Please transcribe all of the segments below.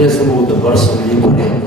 Facebook person libre.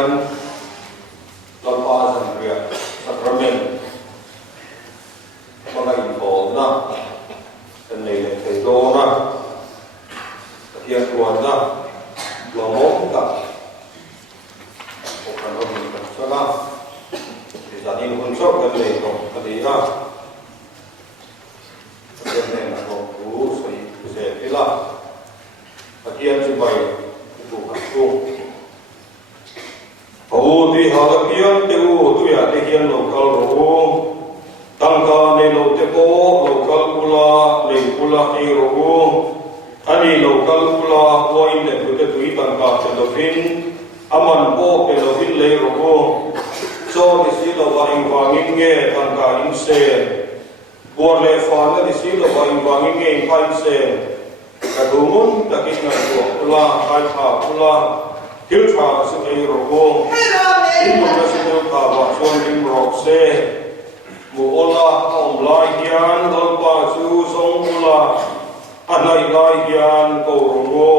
hian lapa Zambia Sacramento mga involved na kan nei le thei do na hian ruan na lomong ka o kan ho ni kan sana di zanin hun sok kan nei do kali na hian nei na ko u sai se ila hian chu bai tu ka tu o di halakian te u tu ya te hian lokal ro tangka ne lo te ko lokal pula le pula e ro ani lokal pula point le tu te tu tangka te lo fin aman po pe lo fin le ro so ni si lo wa ing wangin nge tangka in se por le fa na ni si lo wa ing wangin nge in pa in se ka dumun takin na ko pula kai pha pula hil tha se e ro in mo na se ko ka wa chuan rim rock se mu ola om lai hian dol pa chu song pula anai lai hian ko ro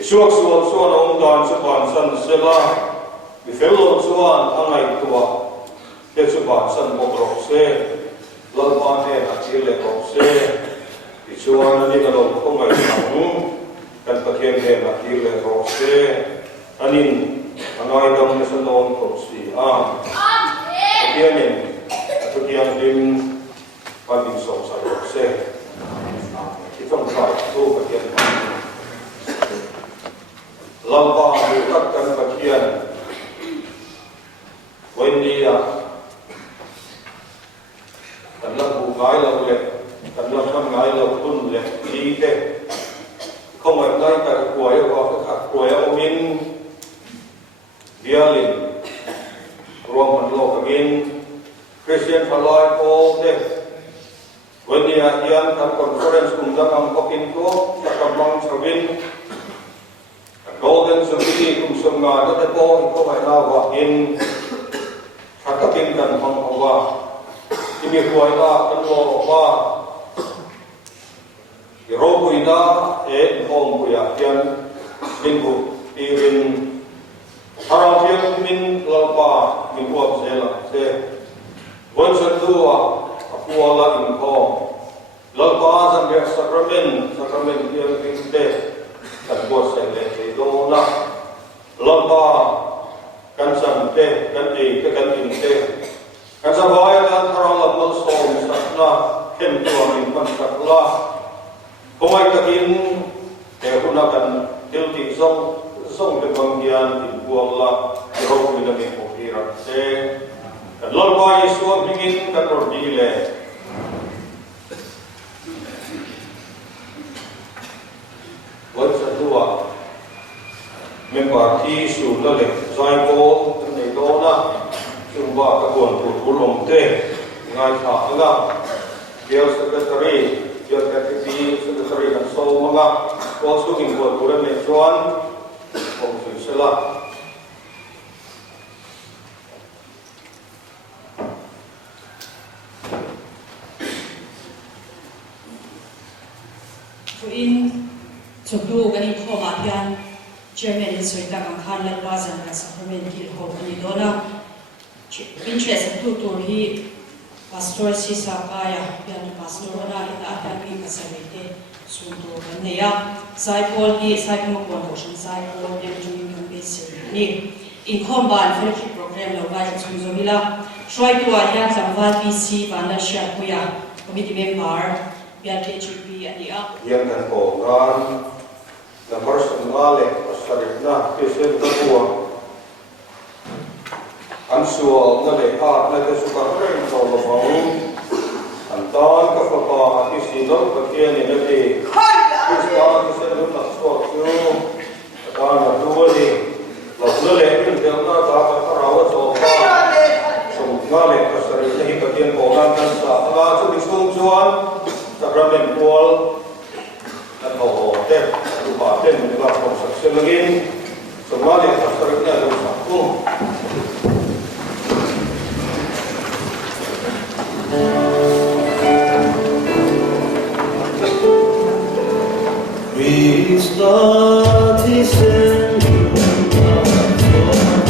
isuak suan suan om dan se ban san se la mi fello suan angai tua te su ban san mo rock se lal pa ne a chil le rock se isuan ani na lo ko ngai sang kan pathian he na chil le rock se anin angai dam ne san don ko si pathian ne pathian dim patin so sa rock se itong sai tu pathian lamba mu tak kan pathian wendia kan la bu ngai lo le kan la kan ngai lo tun le ni te không phải ngay cả cuối có cả cuối ông in violin Roman law again Christian Palai Paul de when the Asian conference cùng ra ang kokin ko takamang sabin golden sabini cùng sum nga da po ko mai na wa in hakakin kan hong wa ini kuai la kan lo wa Robo ina hom puya kian minggu irin harafian min lalpa minggu absela se bonsan dua apuala inkom lalpa Zambia Sacramento kian kinde kan bos sele do na lalpa kan samte kan kan inte kan sabaya kan harala malsom sakna kem tua min pansakla không ai takin để cũng là cần tiêu thị sông cái bằng gian thì buông là rồi mình đã bị một khi rồi sẽ lôi qua Yesu begin kan rồi đi lệ vẫn sẽ thua mình bảo thi sủ là lệ dài vô cái này đó là chúng ta các quần của lồng tê ngay thả ra điều secretary your deputy secretary and so mga also in what would make one of Sela in to do any coma yan Chairman is with them and let Bazan as a community hold any donor interest to he Pastor Sisakaya yan pastor na ita kami kasabete sunto kanya Saipol ni Saipol mo ko Saipol yan yung base ni in combine fellowship program lo ba yung zomila try to yan sa VPC banda siya kuya committee member yan HPP ania yan kan ko ran na personale pastor na kasi dalawa Ansual na leha na kesukaan rin sa labang antaan kapapa at isinol pagkiyan ni nabi Kristaan kasi nung naksuak yung ataan na duwali lakulali yung na dapat parawat sa opa so ngali kasarin na hipagyan po natin sa alaso di sumsuan sa Brahmin Paul at mahote lupatin mga pangsasilagin so ngali kasarin na yung sakto Christus is in the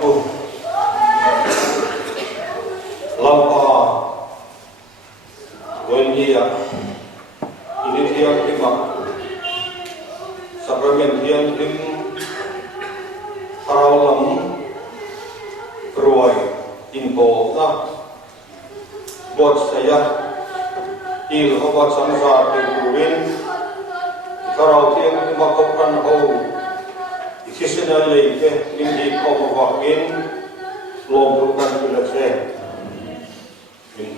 tu lampa dunia ini tiang lima sakramen tiang lim haralam ruai info na buat saya il obat samsar tekuin karau tiang lima kokan ho ikisena leike indi komawakin lomrukan pilase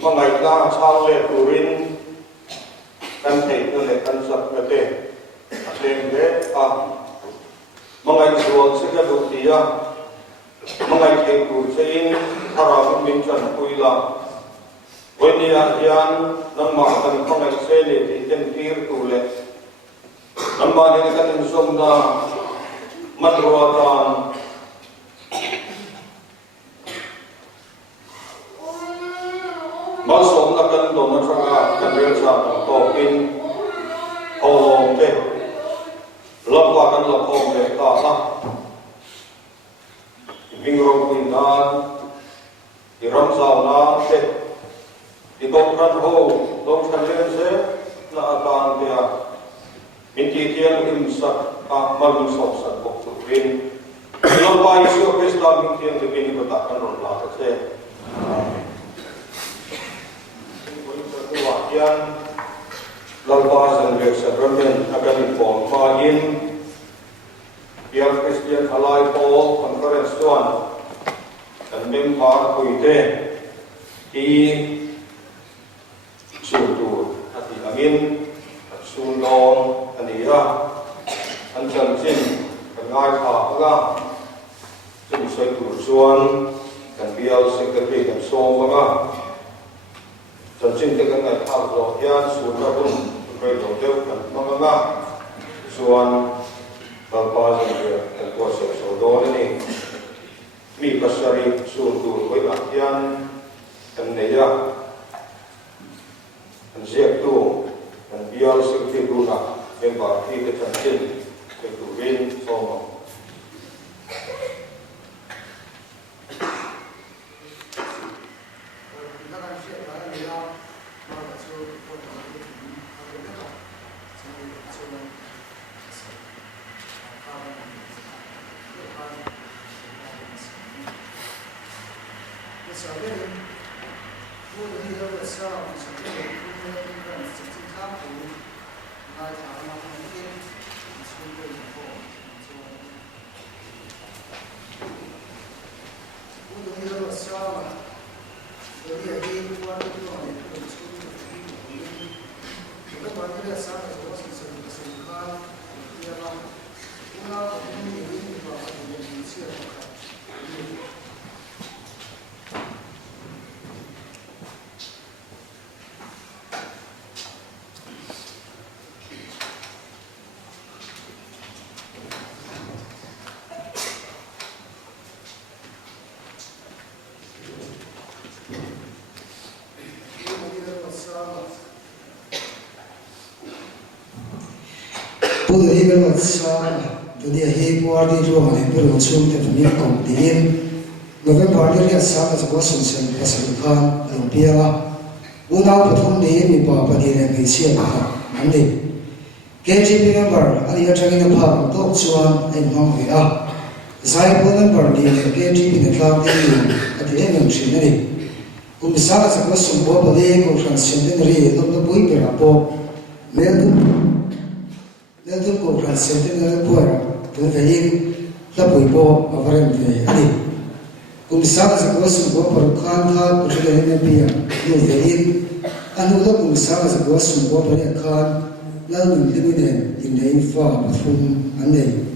mangai na chale turin kan thei le kan sat mate atlem le a mangai zual sika dutia mangai thei tur sein thara min chan puila wenia hian nang ma kan mangai se le ti ten tir tu le nang ma ne kan som na manruatan masuk akan dona sanga kan rasa topin olong te lapa kan lapong te ta bingrong kuinan diram sauna te ditokran ho dong kalian se la akan dia minti tiang imsak malum sok sak boktuin lapa isu pesta minti yang lebih dibetakkan rola se wakian lalpas dan sakramen akan dipompain biar Kristian alai Paul conference tuan dan member kuite di sudur hati angin sulong ania anjang jin kengai khaga jin sai tur suan dan biar sekretari dan somanga chân chính cái ngày thao dò hian xuống ra bún về đầu tiêu cần mong ngã xuân và ba giờ cái qua sập sổ đó này mi pasari xuống tu với lạc hian anh này ya anh dẹp tu anh biar sự việc tu là bên bảo khi cái chân chính cái tu viên xong Buddha hivel wat sa dunia hi guardi ruang ne purun sum te famia kom din November ni ria sa ka ko sun sen pasal khan lumpia una pathum ni mi pa pa ni ne ngai sia ka ani KGP member ali atangin pa to chuan ai mong ve a zai po member ni KGP ne tlang ti ati em shi ne ni sa ka ko sun bo pa le ko transcendent ri dom do pui per apo Nelton ko transcendent na kuara to vein la puipo avarem ve ani kumisa sa ko sun ko par khan tha puthile ne pia no vein anu la kumisa sa ko sun ko par khan la nun limine in nei fa pathum ane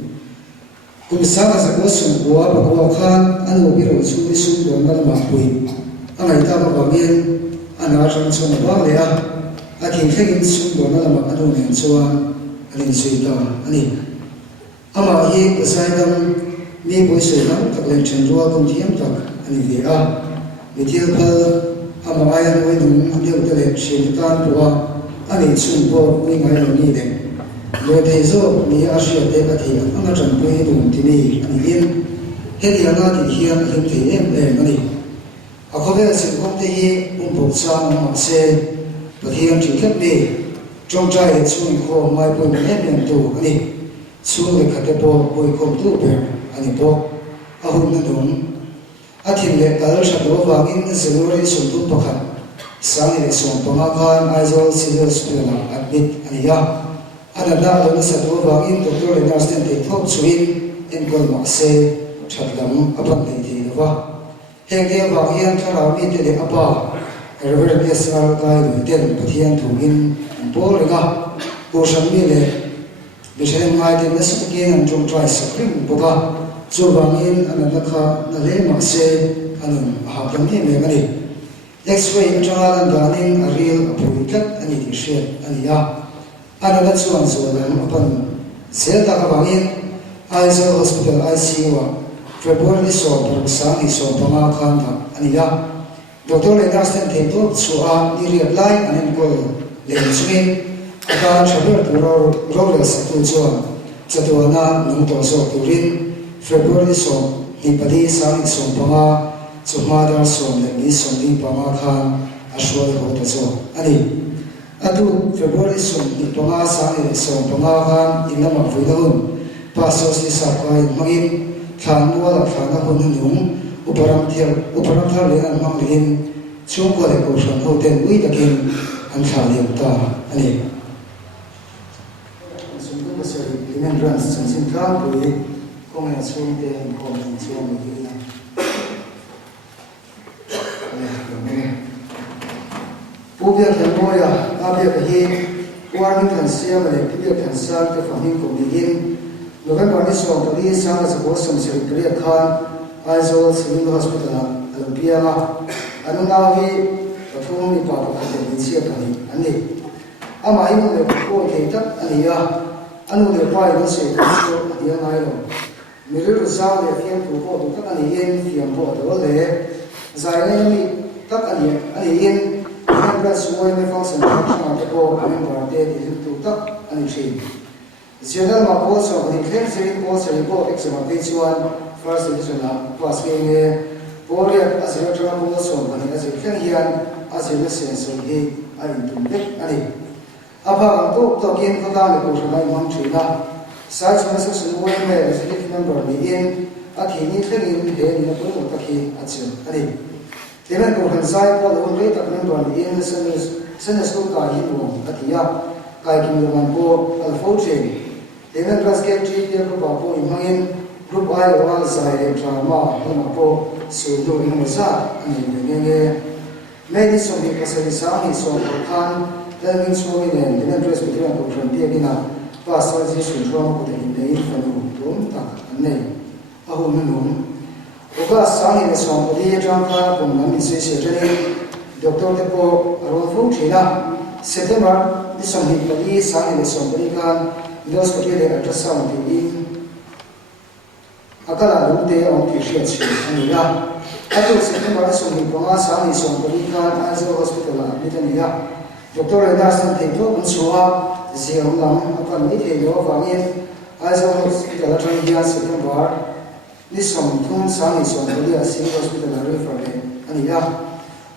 kumisa sa ko sun ko pa ko khan anu bi ro su bi sun do na ma pui angai ta ba gen ana ran so na ba le a akin thegin sun do na ma anu ne chuan anh suy ta anh ama hi sai dam mi boi suy dam tak len chen ruwa kum thiam tak anh ve a mi thial pha ama ai an oi dum deu te le shin tan ruwa anh sun bo mi ngai lo ni de lo de zo mi a shi te ka thi ama chan pui dum ti ni anh in heli anga ti hian him thei em ani a khovel sin kom te hi pok sang ma se pathian thi thap ni trong trai chung kho mai poi em tu ani chung le khate po poi khom tu ber ani po a hun na dum a thin le kal sha do wangin January sum tu pakhat sang le som panga khan aizol civil hospital admit ani ya ana na lo sa do wangin doctor le nurse ten te thop chuin en kol ma se thatlam apat nei thi wa heng dia wangian thara mi te le apa Reverend Esral kai du ten pathian thugin bol renga ko sam mi le bishen mai te na su ke an jong try sakrim boga chu wangin ana na kha na le ma se anum ha kam ni me mani x-ray atanga dan danin a real appointment ani ti she ani ya ana na chuan zuan apan sel ta ka wangin Aizol Hospital ICU wa February so par sang so panga khan tha ani ya doctor le nurse ten thei to chua ni ri apply anen ko le chungin aka chaber ro le sa tu chuan chatuana nung to so turin February so ni pali sang so panga chuma dar so le ni so ni panga khan ashwa ho ta so ani atu February so ni panga sang so panga khan inama vuidahun paso si sa kai mangin than wala thana hun nung uparam thar le an mang lin chung ko le ko san ho ten ui takin an thar liam ta ani sum tu ba se limen ran san sin ka pui kong ya chung te ko min chung mi na pubia kan moya abia ka hi warning kan sia le pubia kan sa te famin ko digin November ni so pali sang as ko som se kriya khan Aizol Civil Hospital Olympia anu na hi pathum ni pa pa te ni sia ka ni ani ama hi mo le ko ke ta ani ya anu le pa ni se ko ya nai lo mi ru sa le fiam tu ko tu ta ani yen fiam po to le zai ne mi ta ani yen kan ra suai me function ta ko ami ba te ni tu ta ani chi Zional ma po so ni khen se po se po exam page 1 first edition la pass ke poria asira tra po so ni ase khen hian ase le sen so hi ai tum te ani apa to kin ko da le ko so mai mam thina sai so se so mo me se ki number ni in a thi ni khen in he ni ko mo ta ki achen ani temen ko han sai po lo le ta number ni in sen so ka hi mo atia kai kim lo man ko al fo chain Dengan basket trip dia ko bapo imangin group ai wal sai drama na po sudo in masa ni ngenge medi so ni pasali sa ni so khan learning so ni dengan dress between ko frontier bina pasal ji su drama ko de nei fanu tum ta nei ahu menum ko ka sa ni so ko di drama ko na mi se se jeni doctor te ko ro fu thina September di so ni pali sa ni so pali kan Dios ko tiene ultrasound in akala lumte on patient ani ya ato se ne ma so ni panga sa ni so ko ni kan Aizol Hospital admit ani ya doctor Anderson te to un suwa ziam lam apan ni the yo wangin Aizol Hospital atran dia September ni som thum sa ni so ko dia Civil Hospital refer ani ya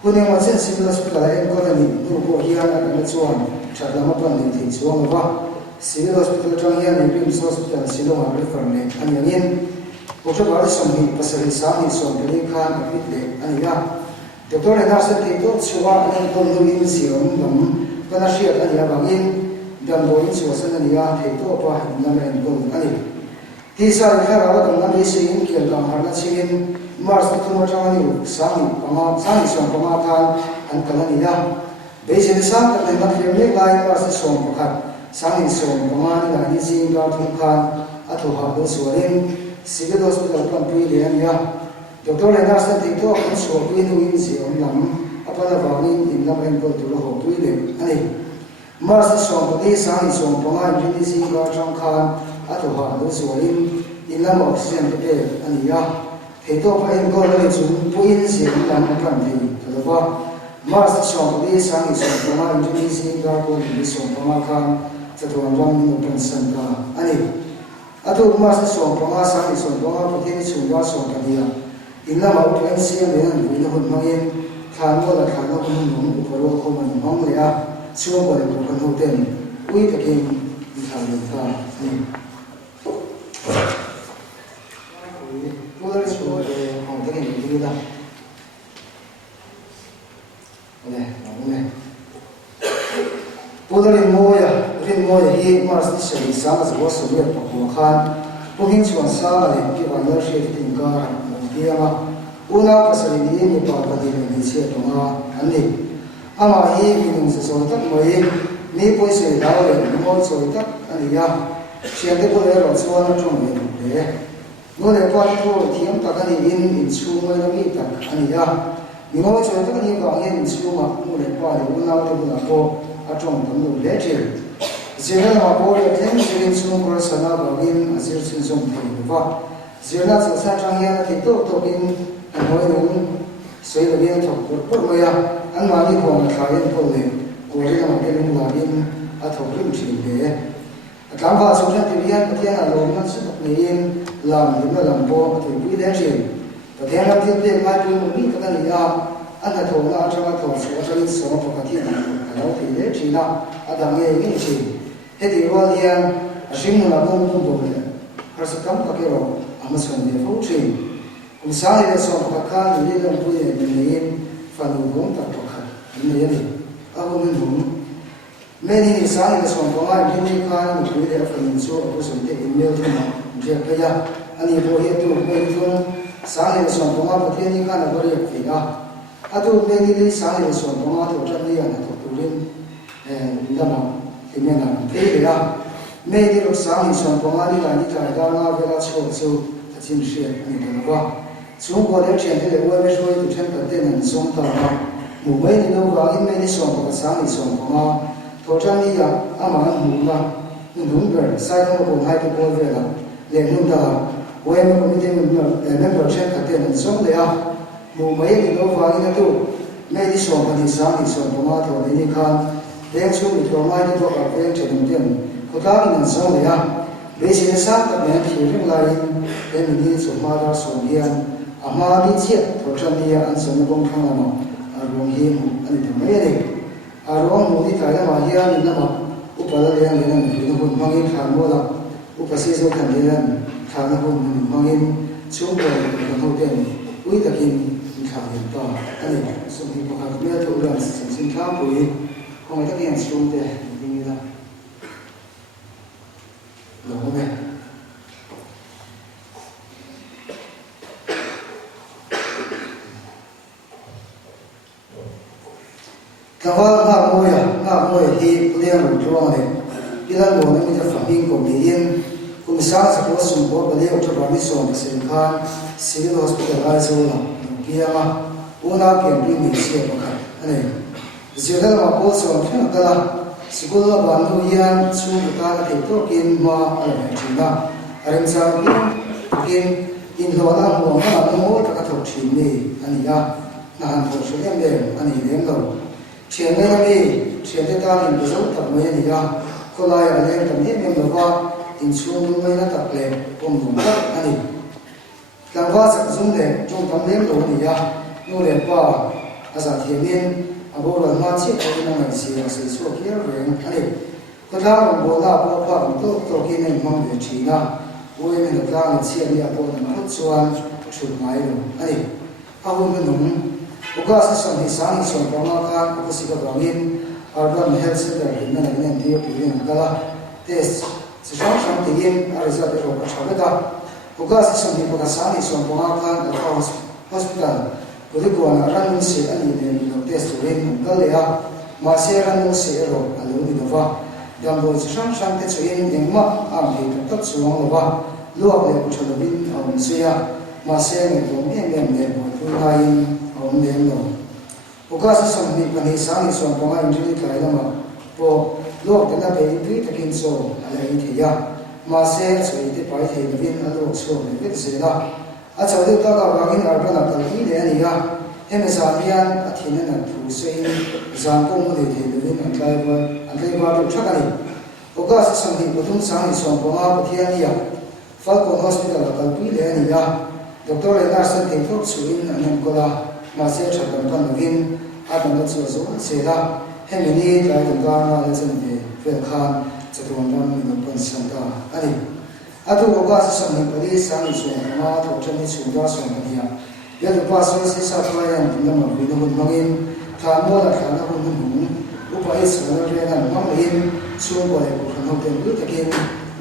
kune ma chen Civil Hospital en ko ni du ko hian an chuan chadama pan ni thi chuang wa Civil Hospital atang hian ni Pim Hospital Silong refer ne ani angin Ocho bari somni pasari sani somni khan apit le ani ya doctor Anderson te to chuwa an kon lumin siom dam kana shia ani ya bangin dam boin chuasan ani ya te to pa nam en kon ani ti sa kha ra dam nam se in kial kam harna chingin mars tu ma chani sani pama sani som pama khan an kalani ya beisen sam ta ne ma khemle lai mars som pakhat sani som pama ni jing ga thum khan atho ha do suarin Civil Hospital kan pui le ania doctor Anderson te to kan so pui no in si om lam apana bawni in lam en ko tu ho pui le ani mars so ko de sa ni so pama ni si ga chang khan atho ha do suarin in lam oxygen te ani ya he to pa en ko le chu pui in si om lam kan thi to ba mars so ko de sa ni so pama ni si ga ko ni so pama khan cha to ram ni pen san ka ani atu ma sa som pa ma sa ni som pa ma pa thi chu wa som ka dia in la ma tu an siam le an ni hun mangin khan mo la khan no hun nu ko ro ko man mong le a chu ko le ko kan ho ten ui ta kin ni khan le ta ni Pular school hong ta ni ni da ne ne Pular rin moya hi mars ni shari sa ma zo so le pa ko khan po hin chuan sa le ki wa ler she tin ka mo dia ma una pasari ni pa pa di ni che to ma an ni ama hi min se so tak moi ni poi se da le mo so tak ani ya chen de ko le ro chuan na chung le no le pa to thiam ta ka ni in chu mai na mi ta ani ya ni mo so tak ni ka in chu ma no le pa le una to na ko a trong tam no le che zirna ma po le then zirin chu ko sana ba in azir chin song thei ba zirna sa sa chang ya ki to in moi no sei le bien thok por mo ya an ma ni ko na khain ko le ko ri na ma ke ni la in a thok rim chin le a kam ba so jan ti bian pa tian a lo na su ni in lam ni ma lam po ti pi le chin pa tian lam ti le mai pu mo ni ka ni ya an na tho na cha ma tho so cha ni so pa ka ti na a lo ti le chi na a da nge ni chi heti wal hian a hring mun a bom bom le har sa kam ka ke ro ama son le fo chi kum sa le so ka ka ni le pu ye ni ni fa nu gom ta to kha ni ye ni a bo mun bum me ni sa le so ko ma ni ni ka ni pu le fa ni so ko so te email tu ma je ka ya ani bo he tu me tu sa le so ko ma pu te ni ka na bo ye fi ga a tu me ni sa le so ko ma to cha ni ya na to tu rin la ma Imena te ya me di ro sa ni son po ma ni la ni ta da na ve la cho so ta chin shi ni de wa chu ko le chen de le wa me so tu chen ta de nan song ta ma mu me ni no wa in me ni son po sa ni son po ma to cha ni ya a ma mu na ni lu ge sai no ko hai to ko ve la le nu da wa me ko mi de me ko chen ta de nan song le ya mu me ni no wa ni na tu me ni son po ni sa ni son po ma to ni khan Deng chu mi to mai ni to ka pen che dum tem ko ta in so le ya be sin sa ta me thi ring lai de mi ni so ma da so lian a ma ni che to chan ni ya an so na bong thang ma a rong hi mu ani de me le a rong mu ni ta ya ma hian ni na ma u pa la ya ni na ni no ma ngi khan mo la u pa si so khan ni na khan na hun ni ma ngi chu ko ni ko tem ui ta kin khan ni ta ani so ni ko ka me to ran sin kha pui Không phải tất nhiên xuống để như thế đúng không em? Các bạn ngã môi thì có thể làm cho này đi làm bộ này mìnhจะphản ứng cùng địa yên cùng sáng sẽ có sủng bố và liệu cho bạn biết sủng và sinh khan civil hospitalize rồi kia mà una kiểm định mình sẽ có cái này Zirna ma po so thena kala sikul la ban lu yan chu ka la ke to kin ma ala thina arim sa kin in lo na mo ma mo ta ka thok thin ni ani ya na han tho so yam de ani lem lo chen ne na mi chen de ta in zo ta mo ya ni ya ko la ya le ta mi mem lo wa in chu lu mai na ta ple pom dum ta ani kan wa sa zum de chung tam lem lo ni ya no le pa asa thiemin abo la ma chi ko na ngai si la si so kia reng ani ko da mo la po pa to to ki nei mong de chi na wo ye ne da na chi ni abo na ko chuan chu mai lo ani abo me nong o ka sa sa ni sa ni so pa ma ka ko si ka bangin urban health center ni na ne ti yo ki na kala test si shang shang ti yin a result ro ka cha da o ka sa ni ko ka sa ni so pa ma ka hospital Kuli ko na ran si ani ne no test rin ka le a ma se ran si ro alu ni no va dam bo chi shang shang te chuin eng ma am hi tak chuang lo va luak le ko chho bin om se ya ma se ni ko me ne bo tu na in om ne no o ka sa sam ni pa ni sa ni so pa ma in ni ka ila ma po luak te na be pi takin so ala i the ya ma se chui te pai the ni bin alu so ne be se la a chau de ta ka wangin arba na ta hi le ani ya em sa hian a thina na thu sei zan ko mo de the de na kai ba an dei ba ru thakani o ka sa sam ni putum sa ni som pa ma pa thian ya Falcon Hospital kalpui le ani ya doctor le nurse te thok chuin anem kola ma se thakam kan vin adam na chu zo se la hemini lai dang ga na le chen be fel khan chaton ram ni pon san ka ani atu ko ka sa ni pali sang ni chu ma tho chen ni chu da so ni ya ya du pa so se sa pa yan na ma vi no mangin tha mo la tha na hun hun upa is na re na mang in chu ko le ko no te lu te kin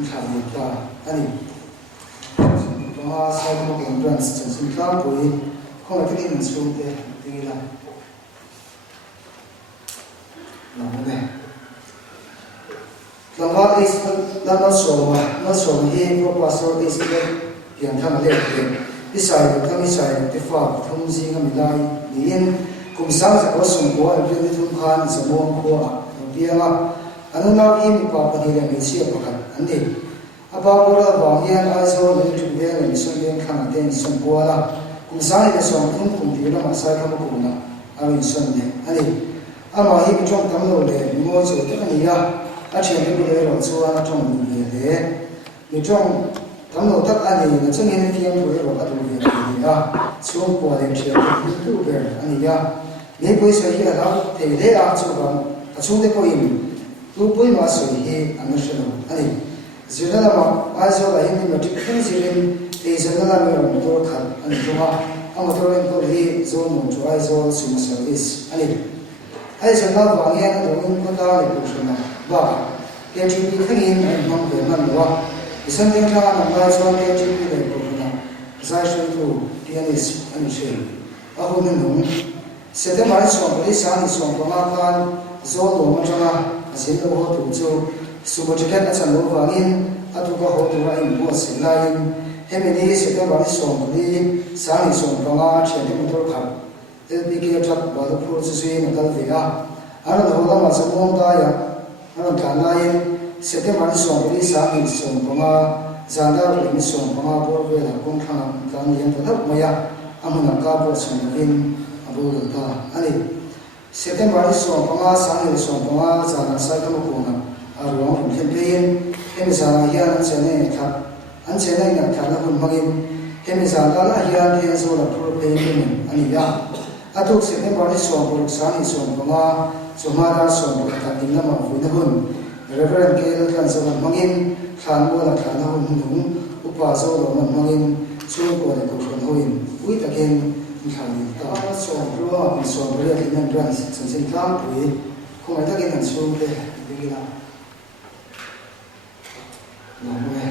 tha ni ta ani sai mo ko brands chen sin tla ko i ko ma te kin chu te ti la na ne lama is lama so hi ko paso is ke pian thang le ke isai thang isai te fa thum ji ngam lai nin kum sang sa ko sum ko a ri thum khan sa mo ko a pianga anuna hi mi pa pa ni le mi si pa khan ande aba ko la ba hian ai so le thu de le so de khan de sum ko la kum sang le so thum kum ti la ma sa ka ko na a ri son de ani ama hi chong tam lo le mo so te ka ni ya a chen ni le ro chu a chong ni le ni chong tam lo tak ani na chang ni tiang ro ro ka tu le ni ya chu ko le che ni tu be ani ya ni poi so hi la te le a chu ba a chu de ko im tu poi ma so hi an na shen ani zira la ma a so la hin ni ma tik khin zirin te zira la me ro to khan ani to ma ang to ren ko hi zo mo chu ai zo su service ani ai so na ba nge na ro ko ta le ko so na ba ke chi bi khang in ai mong be man wa isan ding tha na ba so ke chi bi le ko na za shu tu pianist ani she a ho na no se de ma so ko li sa ni so ko ma kan zo do ma cha a sin lo ho tu chu su bo che na chan lo wa in a tu ko ho tu wa in bo se la in he me ni se de ma so ko li sa ni so ko ma che de mo to kha LPK truck ba do pro su na kal ve a ana do la ma sa mo da ya ana ka na in se de ma so ko li sa ni so ko ma za da ro ni so ko ma bo ve la kong kha ka ni yan da ma ya amuna ka bo so in abu da ani se de ma so ko ma sa ni so ko ma za na sa ka mo ko na a ro hu khen pein he sa na ya na che ne kha an che ne na kha na hun magin he sa da la ya the so la pro pein ni ani ya atuk se ne ba ni so ko sa ni so ko ma so ma da so ko ta ni na ma hu na hun reverend ke la kan so mangin khan mo la khan na hun nu upa so lo ma mangin chu ko le ko khon hoin ui ta ken ni khan ni ta so ro ni so ro ya ni ran sen sen tlam pui ko ma ta ken an so de ni la no me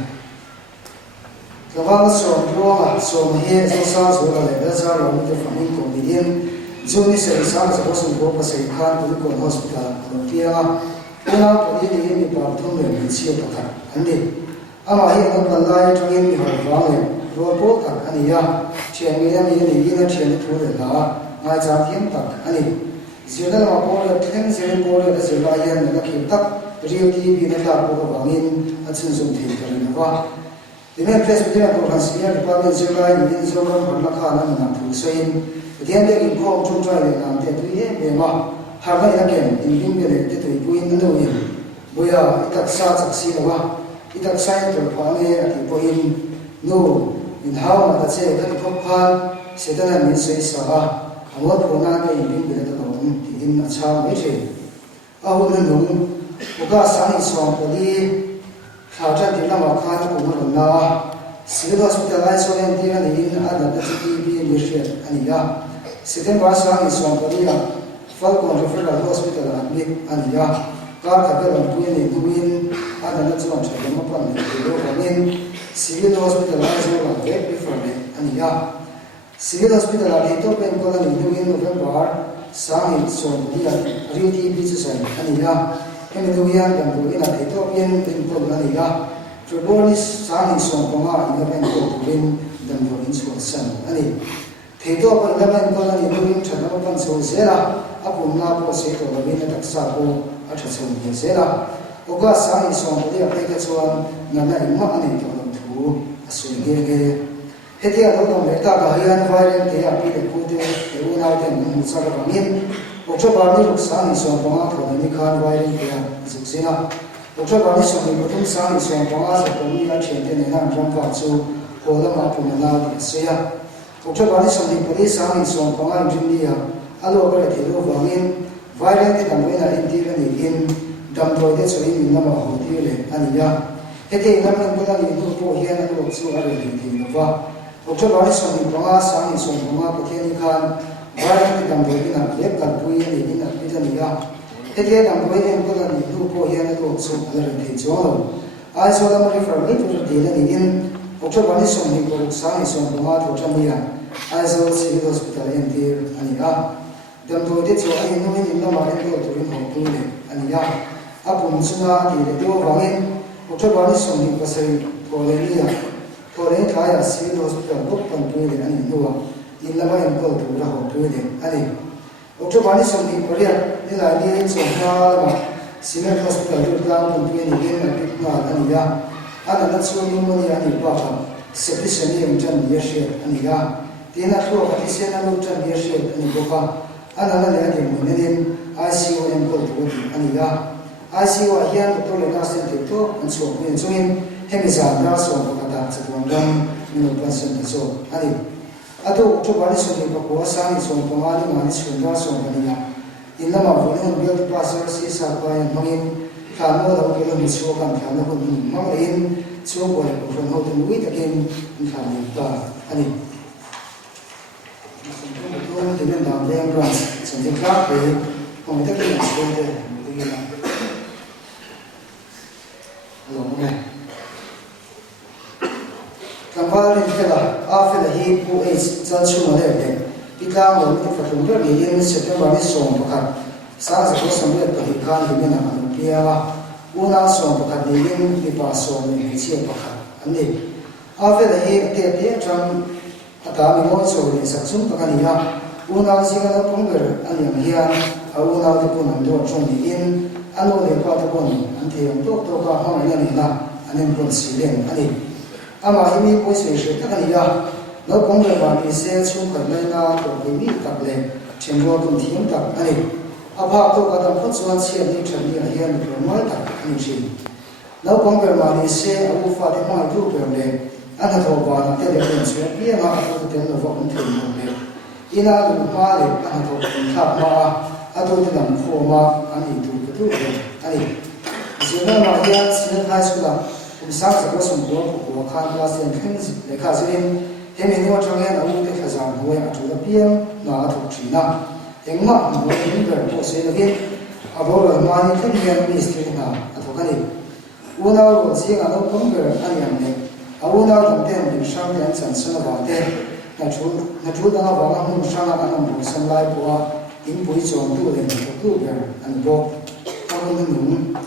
Kawang so ro ma so ma he so sa so la le sa ro ni te famin ko ni yin Juni se sa sa ko so ko pa se khan ko hospital ko tia una ko ni ni pa thum le ni chi pa ka ande ama hi no pa lai thangin ni ha wa le ro po ka ani ya chen mi ya ni na chen thu le la ma cha thiam tak ani zira ma ko le theng zira ko le se la ya na ki tak ri ti bi na ta ko ba min a chen zum thi ka ni wa Dime presbyterian ko Hasiya department zira ni zo ko la kha na na thu sein dian de in ko chung trai le na te tu ye me ma har ba ya ken in lim de te tu pu in no yin boya itak sa chak si wa itak sai to pa me a ti po in no in how ma ta che ka ko pha se ta na min sei sa a awa ko na ka in lim de ta no ti in na cha me che a ho na no ko ka sa ni so ko li kha cha ti la ma kha na ko ma na civil hospitalized so en dia ni in ada ta ti bi ni she ani ya Sitten bahasa ni so ko li Falcon Referral Hospital admit ani ya ka ka ka lam tu ni duin ada na chuan cha ma pa ni do ramin civil hospital la so la ve prefer ni ani ya civil hospital la to pen ko ni duin November sa ni so ni ri ti bi chu sai ani ya ken du ya kan du ina to pen pen ko ani ya February sa ni so ko ma ina pen ko duin dan do in so san ani Theto pa laman ko na ni duin thana pa so zela apum na po se to la bin tak sa ko atha so ni zela o ga sa ni so ko dia pe ka chuan na na ma ani to lam thu asu ge ge he dia lo no me ta ga hian violent te a pi de ku te e u na te mu sa ga min o cho ba ni lu sa ni so ko ma tho ni khan violent te a zu zela Dr. Bani Swami Putum Sami Swam Panga Saponi La Chente Nena Rampa Chu Kola Mapumana Suya Dr. Bani Swami Puri Sami Swam Panga India Alo Bara Thiru Wangin Violent Namena Indian in Damboy So in Nama Hotile Ania Hete Naman Pula Nidu Po Hian Alo Su Arati Nova Dr. Bani Swami Panga Sami Swam Panga Puteni Khan Violent Damboy in a Lep Kalpui in a Pitania Hete Damboy and Pula Nidu Po Hian Alo Su Arati Jono I saw them from me to the deal in Dr. Bani Swami Puri Sami Swam Panga Tochamia I saw Civil Hospital in Deer Ania Damboy did so I know in the Marine to him Hotule Ania Upon Suna the door Wangin Dr. Bani Swami Pasai Polenia Polen Kaya Civil Hospital book on Twitter and Noah in Lama and Go to Raho Twitter and Dr. Bani Swami Korea Nila Needs of Nalama Civil Hospital down on Twitter in a big man and ya and not so many and Papa Septicani and John Yeshir and ya Dina Pro Patisana John Yeshir and Boka and another Munin ICU and Go to and ya ICU here to the last to and so on so in Hemisa so Wangam, Person, so Ali. Ado to Baniso, Papuasan, so Pomani, Manis, so Mania. In Lama, we built passers, Sisaka, and Mangin, Kano, the Kilon, so can Kano, Mangin, so from Hotel Wheat again, in Kano, Ali. The men down there, Grants, so the clock, on the Kilon, so Kampal in Kela, after the heat who is Zansu Malay, become a for February in September is so Pokat. Sans a person with the Hikan Himena and Pia, Una so Pokat, the Yin, the Paso, and Hisia Pokat. And then, after the heat, the Tram Atami also in Saxum Pakania, Una Sigana Ponger, and Yamia, Una the Punam door from the inn, and all the Patabon, until Doctor Hamanina, and then Concealing, and Ama himi poise takania no kongre bani se chu karna to himi takle chenro tum thiam tak ani abha to kadam phut chuan chian ni thani a hian normal tak ani chi no kongre bani se abu fa de ma du le ana to ba na te le pen se pi ma to te no va un the no le ina lu ma le ana to thap ma atu de nam kho ma ani tu ani zena ma hian sin high school Sang sa person ko khan class and things le kha sin hemi no changen au te khazan huai atu da piam na thu thina engma mo ni ver to se lagin abora mani thanian ministry na athokani una ro si ga no pomber aniam ne auna dam ten bin shang yan san sana ba te na chu da ba ma mu shang na nam bu san lai bo in pui chom tu le tu ber an bo ta ko nu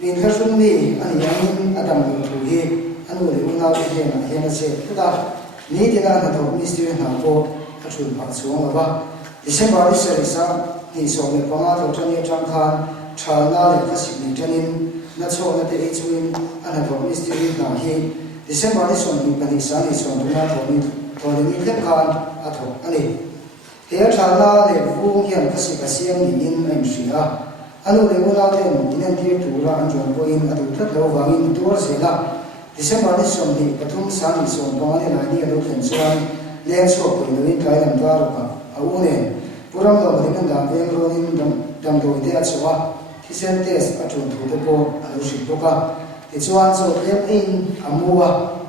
Min Hershon me, and young Adam to he, and will run out of him and him say, put up, needing out of mystery and Hampo, a true Patsumava. December is a son, he saw the Pamato Tony Jankan, Charna and Pacific Janin, not so that the eight win, and of mystery now he. December is on him, but his son is on the matter of the Nikan at all. Here Charna, the Fu, he and Pacific Siam in and Shia. Anu le una ten in the Tura and John Boyne at the Tata in Torsela. December is on the Patum San is on Bonnie and Idea of Swan, Lex Hope in the Winter and Taraka, Aune, Puram of Rimanda, Vengroin, Damdo Deatsua, he sent this at to the poor Alushipoka. It's one so in Amua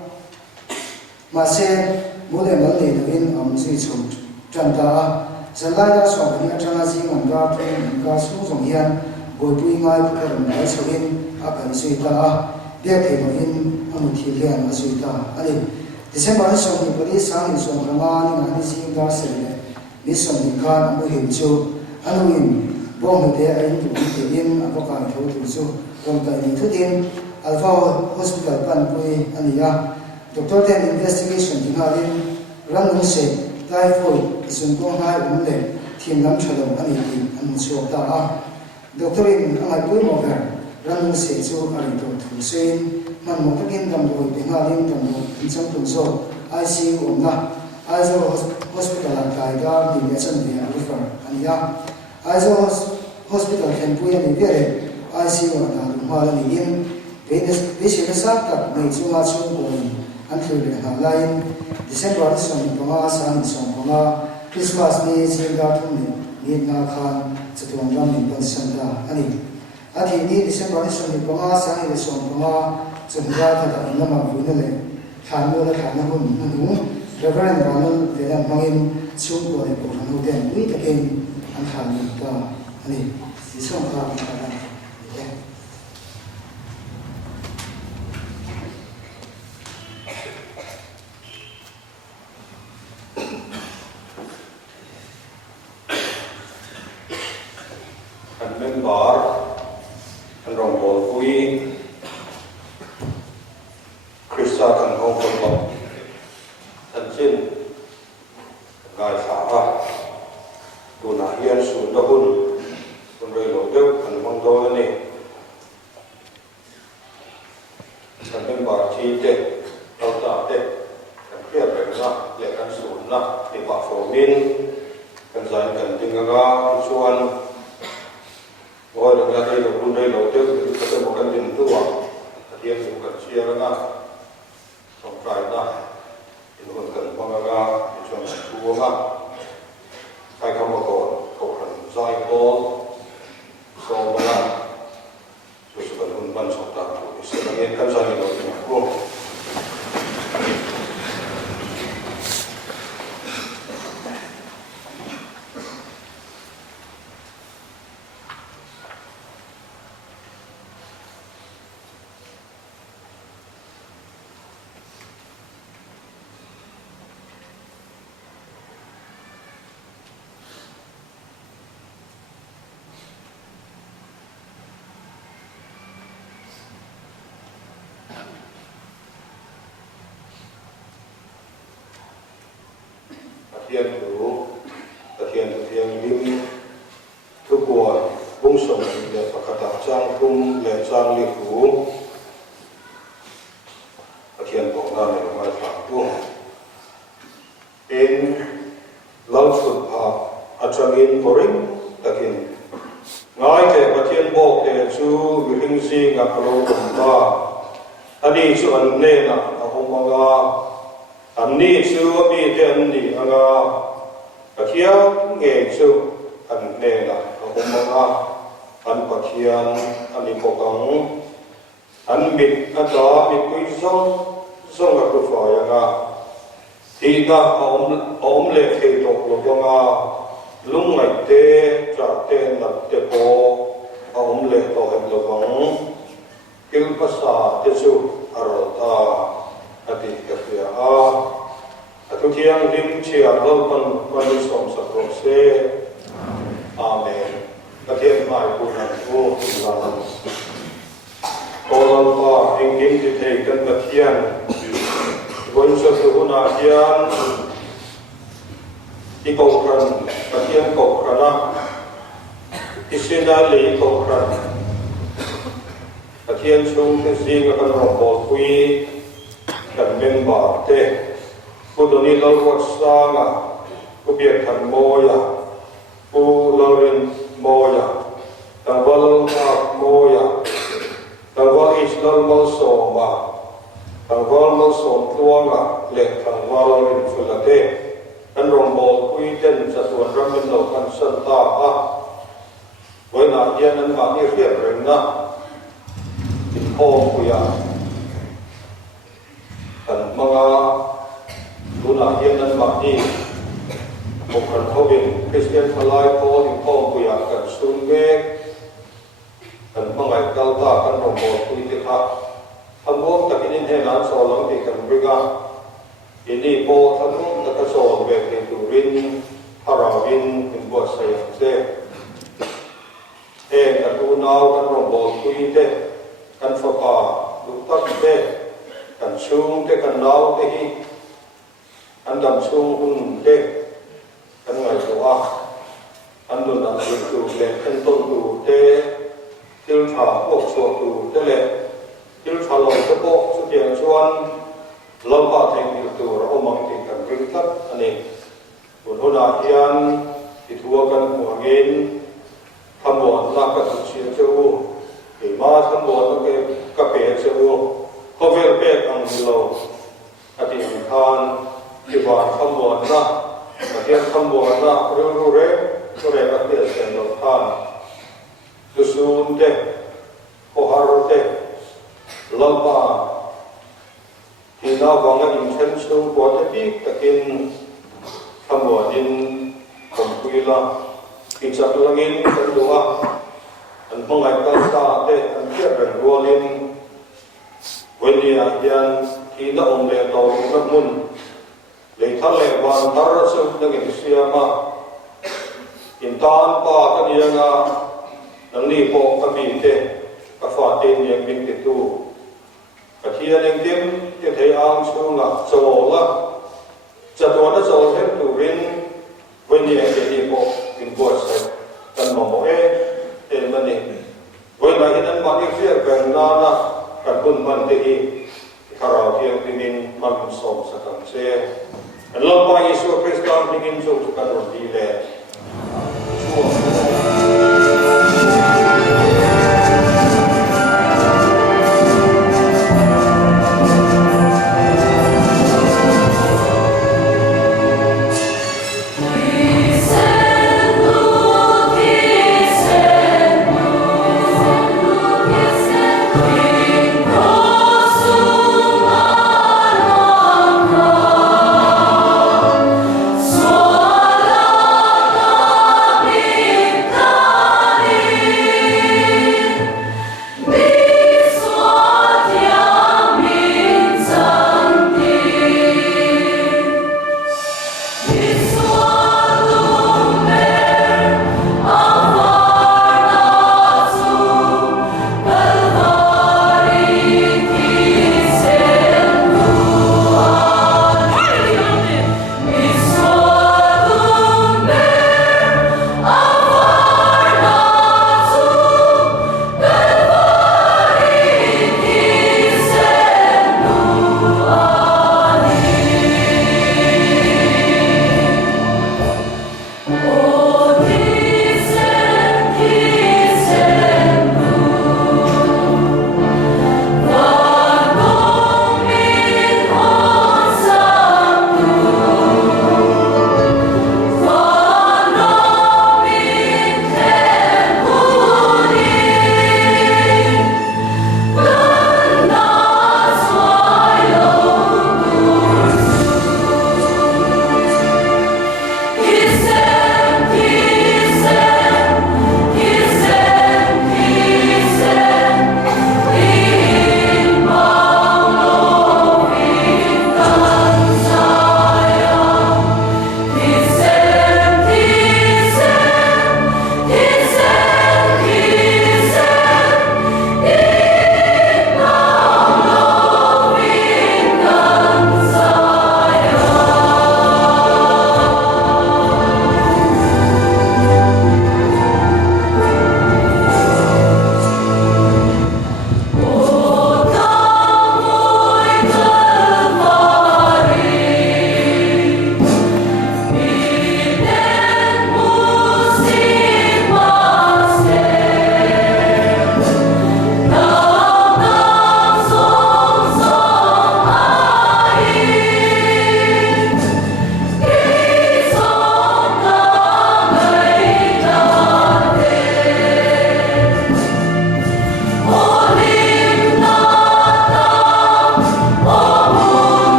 Mase, Mullen, the wind on Sisum, Janta. Zelaya song ni achana sing ang ga train ga su song hian boi pui ngai pu ka mai so in a kan sui ta dia ke mo in anu thi hian a sui ta ani December song ni pari sang ni song rama ni ngani sing ga se le ni song ni kan mu hin chu anu in bong de a in tu ti in a ko ka tho tu chu rom ka ni thu tin Alpha Hospital pan pui ani ya doctor ten investigation dingalin ran nu se typhoid isun ko hai umle thim lam thalom ani ti an chok ta a doctorin angai pui mo ver ran se chu ari to thu sein man mo takin dam do pe nga lim dam do in chang tu so ICU umna aizo hospital an kai ga ni chan ne a refer ania aizo hospital ken pui ani vere ICU an hoa là niệm về sự là sát tập ngày chung hoa chung cùng anh thử để hàng lại December song panga sang song panga Christmas ni singa thum ni na khan chatuang ram ni ban santa ani athi ni December song panga sang ni song panga chungga tha na ma bu na le than mo la than na hun anu Reverend Ronald Velam Mangin chung ko le ko hanu den ni takin an than ni ta ani song kha ka na anh rong bol kui Krista kan hong kon bom anh chin gai sa ba tu na hian su da hun kun rei lo deu kan mong do ni kan ben bar chi te tao ta te kan pia be na le kan su na ti ba fo min kan zai kan tinga ga chuan Ôi đừng ra đây là quân đây đầu tiên thì có thể một cái điểm tu à, hiện sự cần chia ra na, trong trái na, thì nó cần quan ra thì cho mình tu mà, hai không có cầu khẩn giải cố, so mà là, rồi sự cần huân ban sọc tạc, thì sẽ là nghe căn giải đầu tiên của thiền lim thức của bung sống để phát khát trang cung lệ trang liệt cũ thiền bổn ra để ngoài phản tuông in lâu phật học trang in boring takin ngay ke thiền bộ ke chu hình si ngạc lâu cùng ta ani chu an ne na hong manga anh ni chu bi te anh ni anga Pathian nghe chu anh nè là hôm mong anh Pathian anh đi cố gắng anh biết anh đó biết quý song song là cái phải anga thì ta ôm lệ thế tục luôn anga lung ngày tê trả tên là tê po ôm lệ tổ hợp luôn kêu pasà tê chu arota ati kafia Atu tiang lim chia lâu pan som sakro se amen kathian mai punan ko lan tolan pa engin ti thei kan kathian gon sa huna hian ti ko kran kathian ko krana isina le ko kran kathian chung te sing kan ro bol pui kan member te Kudoni lalwat sanga, kubiak kan moya, ularin moya, tawal ak moya, tawal islal mal soma, tawal mal som tuanga, le tawal rin fulate, kan rombol kuiten sa tuan ramin lo kan santa ah, wena yan an mani riap rena, inho kuya, kan mga Luna hian an mani bukan hobin Christian palai ko in pom kuya kan sunge kan mangai kalta kan rombol kuiti kha hambo takin he nan so lang ti kan briga ini po thanu ta ka so ve ke turin harawin in bo se se e ka tu nau kan rombol kuite kan fapa lutak te kan sung te kan nau te hi anh đầm xuống hung đê anh ngày số anh luôn làm việc tù lệ thân tôn tù đê tiêu thả bộ số tù đê lệ tiêu thả lòng cho bộ số tiền cho anh lâm bà thành việc tù ra ôm bằng thì cần vinh thấp anh em một hôm nào hiền thì thua cần của nghiên thăm buồn làm cả thực chiến cho u thì mà thằng bố cái cà phê sẽ uống có về bếp ăn gì lâu thì khan thì vào thằng bố na thì thằng bố na rồi các tiền tiền lâu khan tu sun te kohar te lampa thì nó vòng cái hình chân xuống của thế đi takin thằng bố din không quy là khi sắp lăng in chân đua anh không ai ta ta thế anh biết rằng đua lên vấn đề hiện thì nó ông lệ tàu nó mun lấy thắt lệ hoàn thắt ra sâu nó cái xe mà hiện tan pa cái gì nga nang đi bộ cái gì thế cái phát tiền những việc tiếp tu cái thiên những tiền cái thấy ăn xuống là sầu là chợ đó nó sầu thêm tu rin vấn đề cái đi bộ in bộ sẽ cần một bộ thì mình đi với lại cái anh bạn đi việc gần na kan pun man tehi karau tiang timin man som sakang se lomba Yesus Kristus ingin so kan rodile So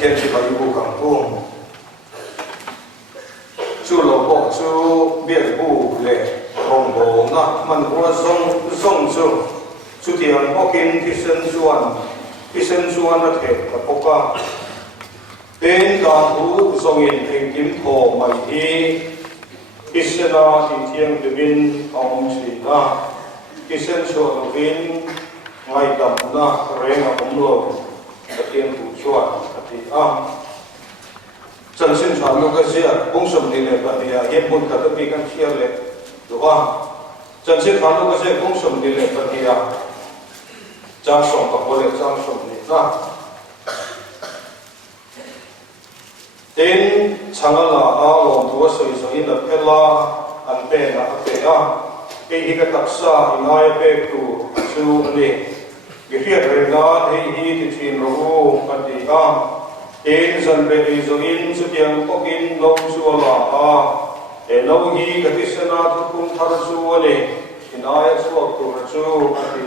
thiên chỉ phải bu càng buông chú lô bộ chú biết bu lệ rồng bồ na mình qua sông chú tiền có kinh thì sen suan là thể là bốc ca đến cả thú sông in thành kiếm thổ mày đi Isena thì thiên tự bin ông chỉ na Isen suan là bin ngày đầm na rèn ông lô là thiên thủ suan thì chân sinh phản lúc cái gì cũng sum đi lên bản địa hiện một cái bị căn chia lên đúng không chân sinh phản lúc cái gì cũng sum đi lên bản địa trang sống các bộ lệ trang sống đi ra đến chẳng là lòng thua sợi sợi là phê la anh phê là phê cái cái đặc sa ngay phê tu chú này cái việc này thì chuyện rồi anh đi in dân về đi rồi in sự kiện có in lâu xưa là lâu hi cái thứ sinh ra cũng thar xưa này thì nói xưa tu xưa thì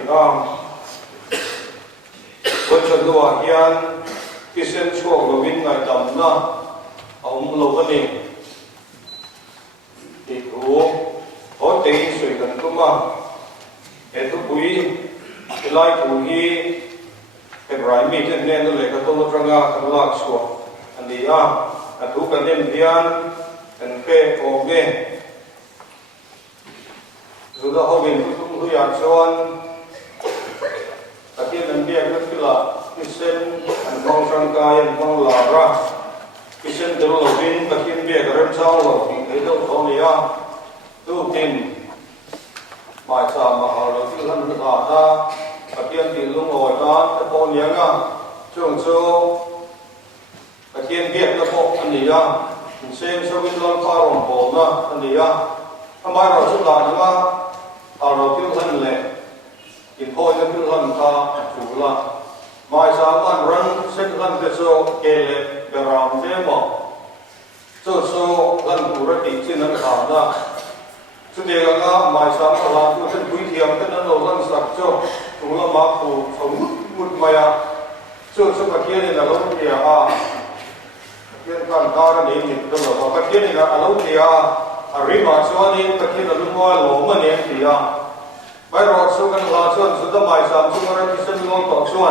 vẫn chân đua hiền cái sinh xưa của vinh ngày tầm na ông lâu cái này thì thu ở đây suy cần cũng mà cái thứ quý cái lai thu hi Ibrahim itu ni tu lek atau terangga kelak suah, andi atu kanen dian, pe oge, sudah hobin kutung huyan suan, tapi nanti akan kila kisen, angkong sangkai, angkong lara, kisen terlalu hobin, tapi biar kerem sawo, itu kau ni tu tin, baca mahal, tuhan berkata. Thiên thì lúc ngồi đó cái con nhớ nga trường số cái thiên việt nó bộ anh đi ra xem sau khi lo pha rồng bộ na anh đi ra anh mai rồi xuất lại nữa rồi tiêu thân lệ hiện thôi nó tiêu thân ta chủ là mai sáng anh răng xếp thân cái số kề lệ bề rào thế mà số thân chủ rất ít trên nó thảo ra sự đề là mai sáng là tiêu thân quý thiểm cái nó đầu thân sạch cho chúng là mặc dù sống một mày chưa cái kia này là lâu thì kia còn cao là điểm nhịp đâu rồi cái kia này là lâu thì ri mà cho nên cái kia là lúc qua lỗ mà nên thì bây giờ số cái là số số đó mai sáng số cái cái sân ngon tọt số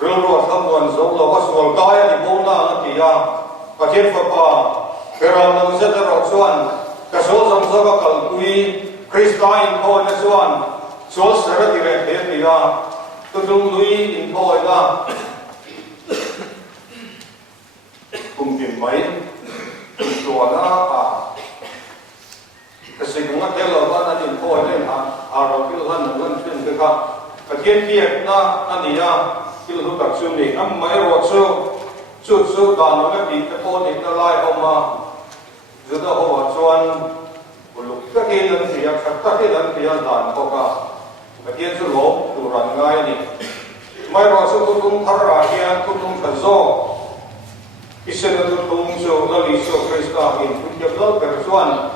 rồi rồi thăm nguồn số là có số cái thì bốn là thì cái kia phải cái rồi nó sẽ ra số cái số giống số cái quý Christian thôi là số sở thì về thế thì tôi dùng lui in thôi cùng tìm mấy cùng chùa đó cái sự cũng thế là nó in thôi nên rồi cái lần lần trên cái cái thiên kia nó anh đi cái lúc đặc trưng này năm mấy rồi số đàn nó cái cái phone này nó lại ông giữa đó họ chọn lúc cái lần thì cái lần thì đàn có cả cái thiên số lốp tu rắn ngay này mai rồi số tung thar ra hiền tung thần số cái sự tung số là lý số Christa in tung nhập lớp cái soan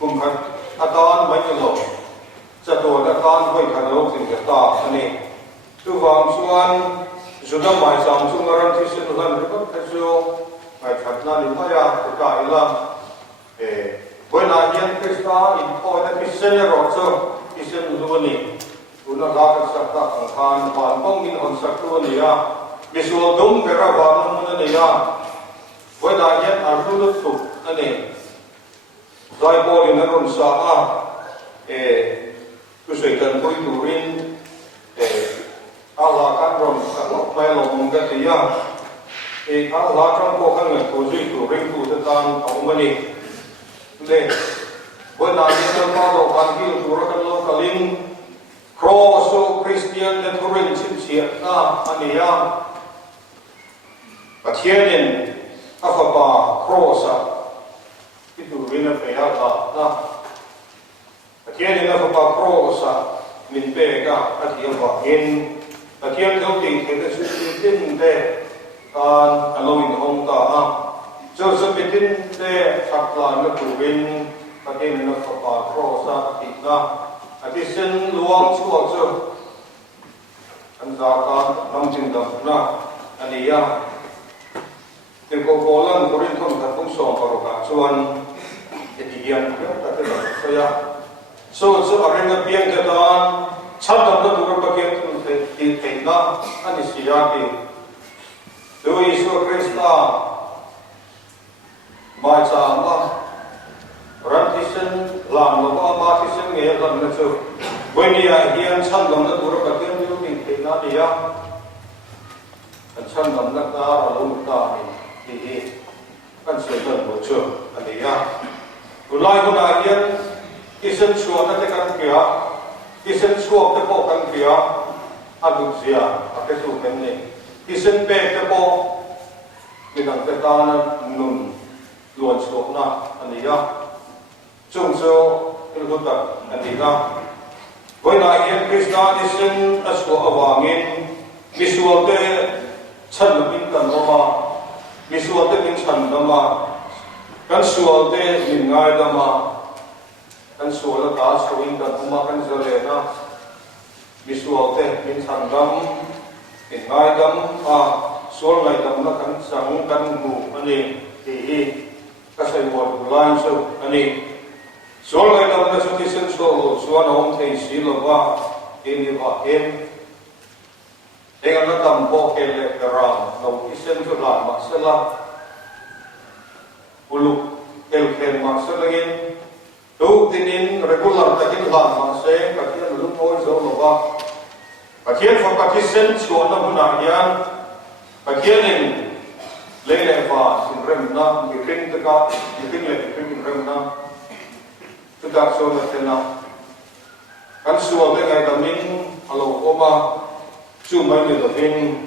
cùng các atan mấy những lốp sẽ tổ các atan với các lốp thì cái ta này tu vàng soan sudah mai sam sungaran thì sự lần rất cái số ngày thật là những cái cái là với là hiền Christa in thôi là cái sinh rồi số Isen luani, una lakat sakta angkan ban pongin on saktuani visual dom kera ban muna niya, với đại diện ardu tu ane, dai boli naron sa tu seitan koi turin Allah kan ron sakok mai lo mungkatiya, Allah kan ko kan ngai tu ring tu tetan aumani, le với đại diện nó có quan điểm của các lô kalin cross Christian để thu hình chính trị anh em và thiên nhiên Alpha cross cái tu hình phải là thiên nhiên Alpha cross mình về cả anh em vào in và thiên theo tình thế cái sự tin để anh lo mình không ta cho sự tin để thật là nó tu hình cái này nó phải cross thì cái sinh luang chuột chứ anh ra cái năm chừng đồng anh ấy Thì cô bố lần có đến thông thật cũng sống vào cả chuan thì hiện ta cái đó sao ya so ở đây là biếng cái đó chăm đâm nó đủ bao nhiêu thì nó anh đi xí ra thì đối với Chúa Christa mai cha mà ran thi sinh làm nó có ma thi sinh nghe lần nữa chứ bây giờ hiện chăm đâm nó đủ bao nhiêu thì nó đi á chăm đâm nó ta là luôn ta thì anh sẽ cần một trường anh đi á Ulai ko na yan isen suwa na tekan kaya isen suwa te po kan kaya aduk siya ake suken ni isen pe te po minang te ta na nun luan suwa na aniya chung so ilhutak aniya ko na yan Krishna isen aswa awangin misuwa te chan na pintan ma misuwa te pinchan na ma kan sual te min ngai dama kan sual ta suin kan uma kan zale na mi sual te min san dam min ngai dam sual ngai dam na kan sang kan mu ani ti ka sai mo line so ani sual ngai dam na so ti sen so suan hom te si lo wa in wa em dengan na tam po kele karam no isen so la ma sala uluk elken makselagin do tinin regular takin lan makse katian uluk moi zo loba katian fa pakisen suana muna yan katianin lele fa sinrem na giking taka giking le giking rem na tudak so na tena kan suwa le ngai damin alo oma chu mai le dovin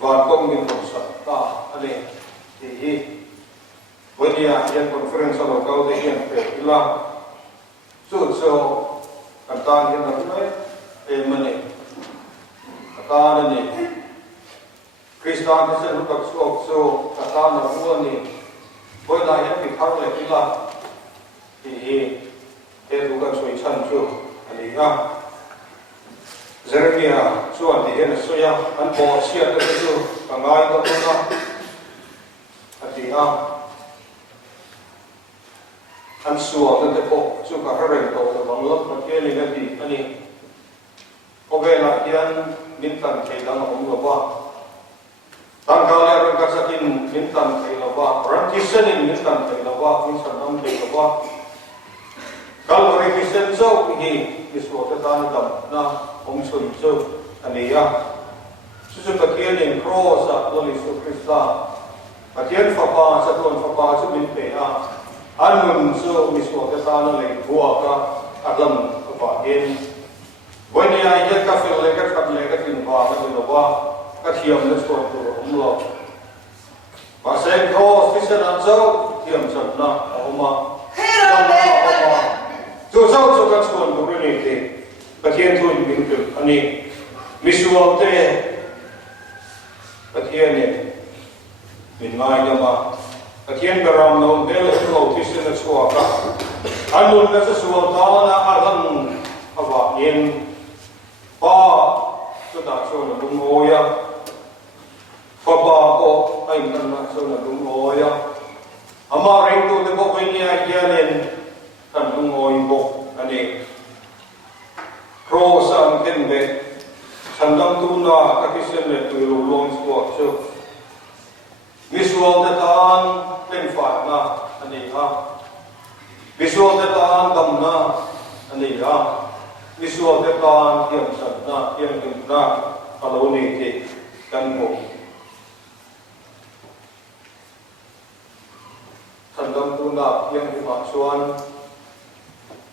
van kong min ko sa ta ale ti When you are in conference of God, they can pray. So, kata ni nak money. Kata ni Krista ni lupa so kata nak buat ni. When I am di kau le ila, bukan so isan so. Ani Jeremia so adi so ya an bawa siat tu pangai tu na. Adi an suwa na te po su ka reng to te bang lot ma ke ni na di ani o ge la yan min tan ke la ma lo ba tan ka le ran ka sakin min tan ke la ba ran ki sen min tan ke la ba min san nam ke la ba kal ri ki sen so ni ki so te tan dam na om so so ani ya su su ka ke ni cross a lo ni su Krista ka ke fa pa sa don fa pa su min pe a Anun so miswa ke sana le buah ka alam apa in when ya ya ka fil le ka tin ba ka lo ba ka thiam le so to lo ba se ko si se na zo thiam chan na oma zo zo ka chon do ni te ka thiam tu ni bin ani miswa te ka thiam ni min mai ya ma Akian beram nom bel lo tisin na suaka anun na sa suaka na alam aba in pa suda so na dungoya pa ba ko ay na so na dungoya ama ring to de ko niya yanen kan dungoy bo ani cross ken be sandam tu na kakisen le tu lo long so visual datan pen fa na ani visual datan dam na ani visual datan tiam san na tiam kin na alo ni ti kan mo sandam tu na tiam ki ma chuan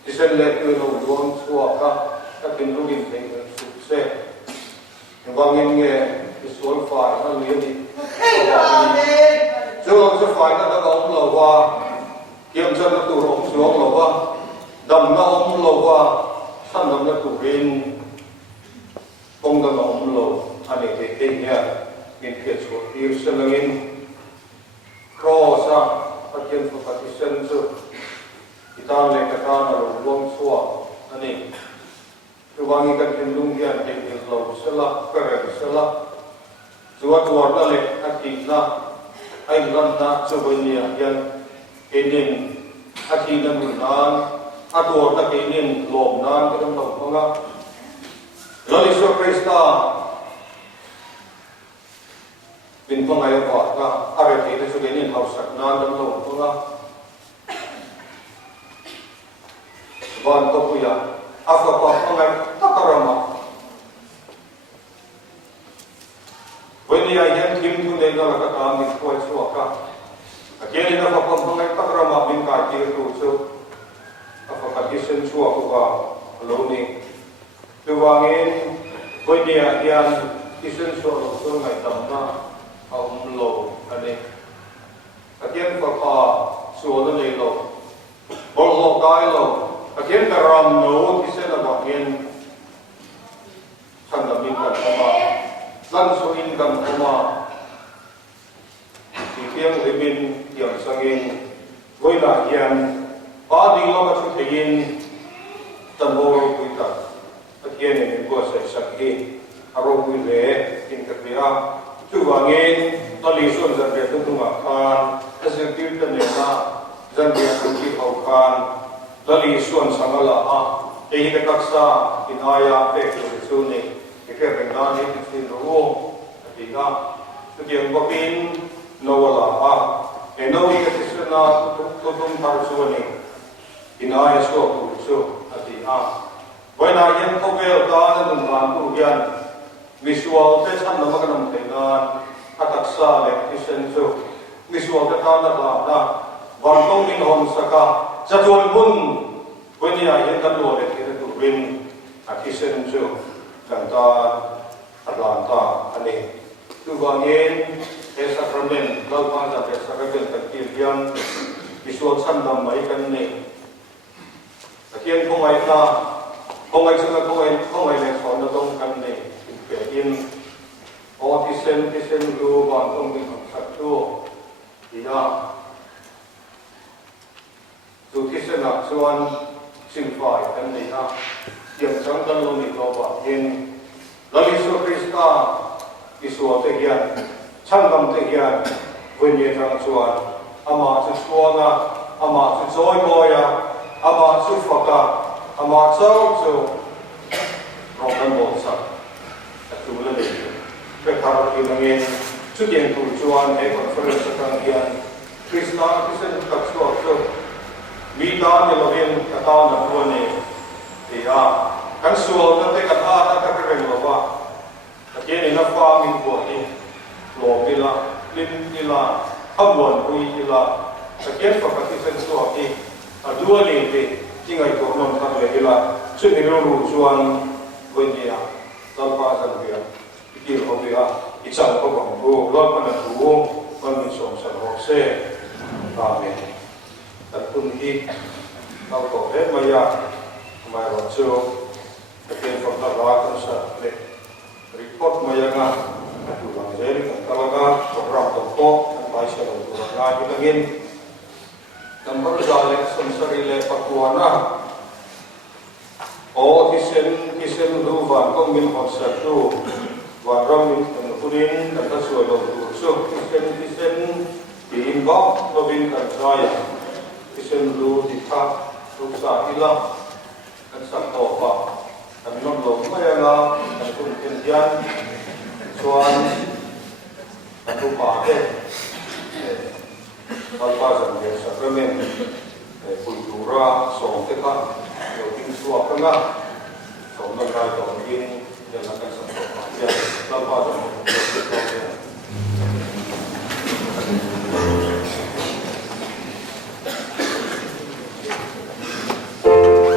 isen le tu lo don chua ka kin lu gin thei su se wangin nge visual fa na lu ni so phải là ông lầu qua kiếm chân nó tụt ông xuống lầu qua đầm nó ông lầu qua săn đầm nó tụt lên ông đầm ông lầu anh ấy thấy thế nhá mình thiệt số yêu sinh lên cross phát triển phát triển sự kita lấy cái ta là luông xua anh ấy cái vang cái kiến lung kia thì lầu sẽ là cái rèn sẽ là chúa chúa là lấy cái gì là ai ran ta cho bên nhà yan enin athi na mun nan ator na kenin lom nan ke dam lo nga Lord Jesus Christ bin pangai ko ka are te te so kenin hausak nan dam lo nga ban to puya afa pa pangai takarama when ya yan kim tu ne na ka ta mi ko so ka again na pa pangai takarama bin ka ti tu so afa ka kisen so ko ka lo ni tuwangin when ya yan kisen so so ngai tam na lo ane again pa so na le lo bol lo kai lo again the ram no kisen na ba yan sang min ka ma lan so in kan ma tiang lebin yang sangin goi la yan ba ding lo ma chu thein tan bo ku ta again ne ko sa sakhi aro ku le in ka pia chu wangin tali son zan be tu ma khan asir ta ne na zan be ku ki au khan lali suan sangala a ei ka taksa in aya pe ku ni ke ke na ni tin ro atinga tiang ko pin no wala a e no i ka tisna to tum tar suani in aya so ku so ati a boina yen ko ve ta na dun ran tu yan visual te san na maganam te na ataksa le kisen so visual te ta na la van tong min hon saka Jatuan pun punya yang kedua kita tu win akisen tu kanta Atlanta ane tu bangin sakramen kalau pada sakramen terkirian visual sandam mai kan ni akian kongai na kongai sangat kongai le son na dong kan ni in otisen lu bang tong ni satu dia tu kisah nak suan simpai dan ni yang jangan lo ni coba in lalu so Krista Isua tegian cangkam tegian bunyi jangan suan ama suana ama joy boya ama sufaka ama so rokan bolsa tu lebih perkara ini sudian tu suan conference sekarang Krista kisah tak suatu Mita ni lohin kata na tuane dia kan sual nanti kata tak keren loba tapi ni nafa min ko ni lo bila lim ila abwan kui ila tapi apa kata sensual ni dua ni te tinggal ko non tak le ila sini ru suan dia tanpa dia pikir ko dia ical ko bang ko lot mana tu man som sa hokse amen pun hi kalau kau maya mai rocio tapi perkara kan sa le report maya nga tu bang jadi talaga program toko dan baisa lo lagi lagin number dalek sensori le pakuana o kisen ruvan ko min konseptu waram min kurin dan sualo so kisen di inbox lobin kan saya kisen lu di tak rusak hilang dan satu apa dan non maya nga dan kemudian suan dan lupa Alpazan dia sakramen kultura som teka yoting suap tengah som nagai tongin dan akan satu ya Alpazan Thank you.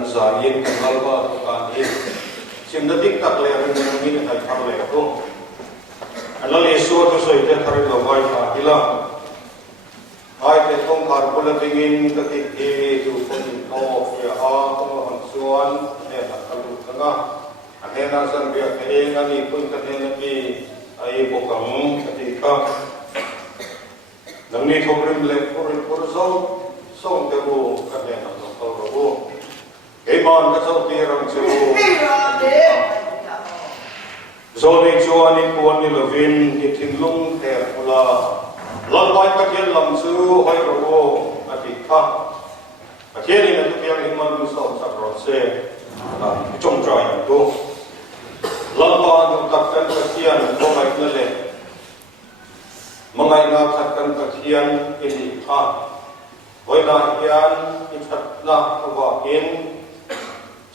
kan zain kan lalba kan in sim da dik tak le rin min thai thar le ko alal yesu to soi te thar lo vai tha ila ai te thong kar pula dingin ka ti e tu pon ko ya a ko han suan ne ta kalu tanga ane na san bia te e ngani pun ka ne na ki ai bo kam ka ti ka nang ni thobrim le por so song te bo ka ne na no ko bo e man ka so ti rang che bo zo ni chuan ni pon ni lovin ni thin lung te pula lam bai ka kian lam su hoi ro bo ati kha a thian ni na tu piang ni man so sa ro se trong trai ang tu lam ba nu tak kan ka kian ko mai na le mangai na khat kan ka kian ni kha hoi na kian ni khat na wa in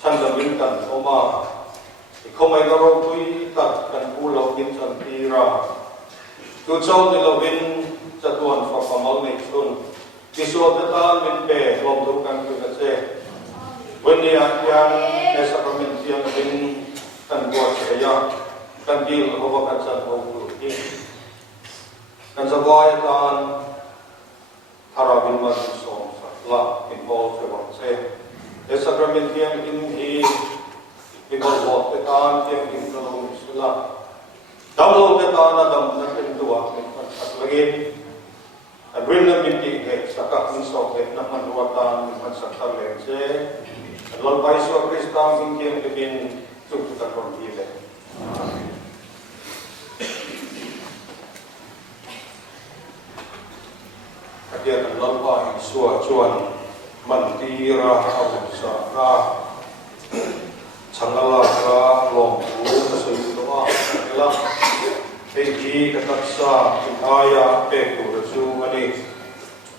chan da min kan oma không ai có râu quý tật cần u lâu in chân ti ra tu châu thì lâu in chặt tuần phật phẩm máu này xuân thì số tất cả mình bè lòng tu cần tu cần xe vấn đề anh để sao mình tiền in cần qua sẽ ya cần đi là không cần chân không tu đi cần sao gọi tan thara bin mà sống là in bao phải bằng xe để sao mình tiền in thì because what the time came in the Islam. Download the Tana Dam into a again. I bring them in the head, Saka in Sock, Naman Watan, Mansaka Lense, and Lord Baiso Christam came again to the Convile. Again, and Lord Bai Sua Chuan, Mantira, Saka. Changala ka long bu ka soi to a la pe ji ka taksa aya pe ku chu ani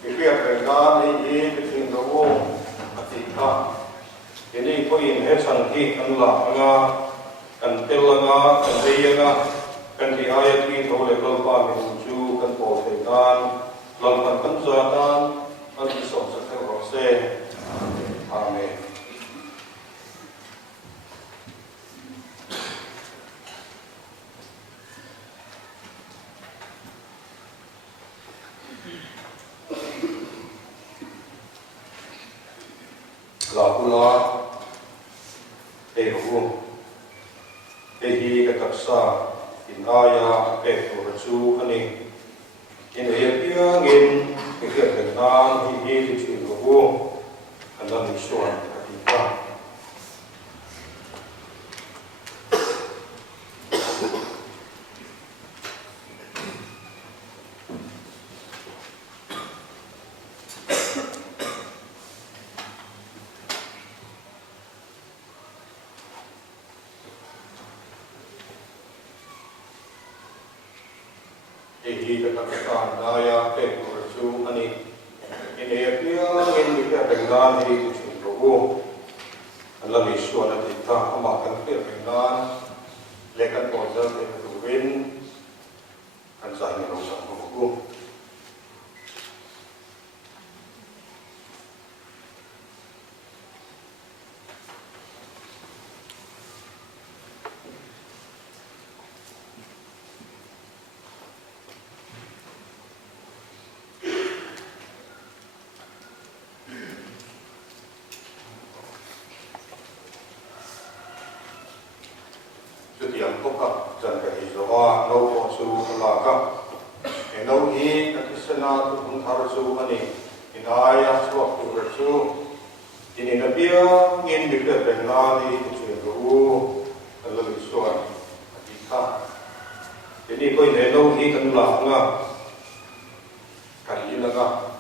pe pe ga ni ji pe tin do wo ati ka ini ko in he chang ki an la anga kan tel anga kan rei anga kan ti aya ti tho le lo pa mi chu kan po te gan long kan za tan an ti so sa te ro se amen. La pula hu hi ka taksa in aya tu chu ani in he piang in ke nan hi chu hu an dan suan ati pa hi ka taksa daya tu chu ani in he piang in ke nan hi chu hu an dan suan ati ta ama kan pe nan le kan po za te tu win kan sa ni ro sa hu yang kokak dan kehidupan nau posu laka nau hi kakisana tu puntar su ani inaya suak tu bersu ini nabia ingin dikir benali kecuru lalu suan adika ini koi nau hi kan langa kali naga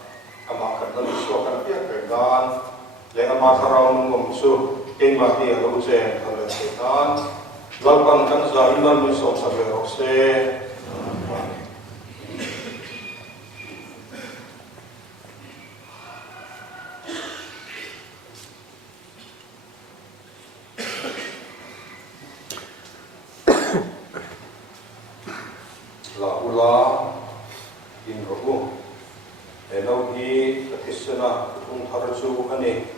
amakan lalu suakan pia bengan yang amasarau mengumsu ing mati lalu sen kalau setan Lalpan kan zaiman ni so sabe rose la ula in robu enau hi katisana tung tharchu ani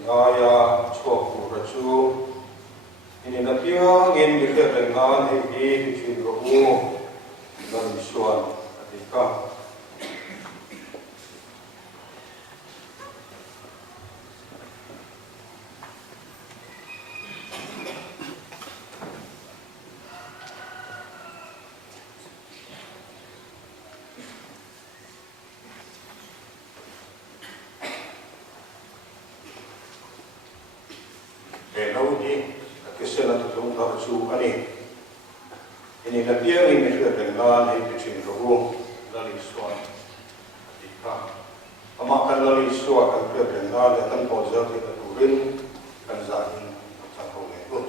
ngaya chok rachu ini na pia ngin mi khe lengan he chin ro dan suan atika Hello ni kisah tu tu tak su ani ini lebih ini dengan ini chin ro dari suan atika amakan dari suan kan dengan dan pozer kita turin kan zahin sangkau itu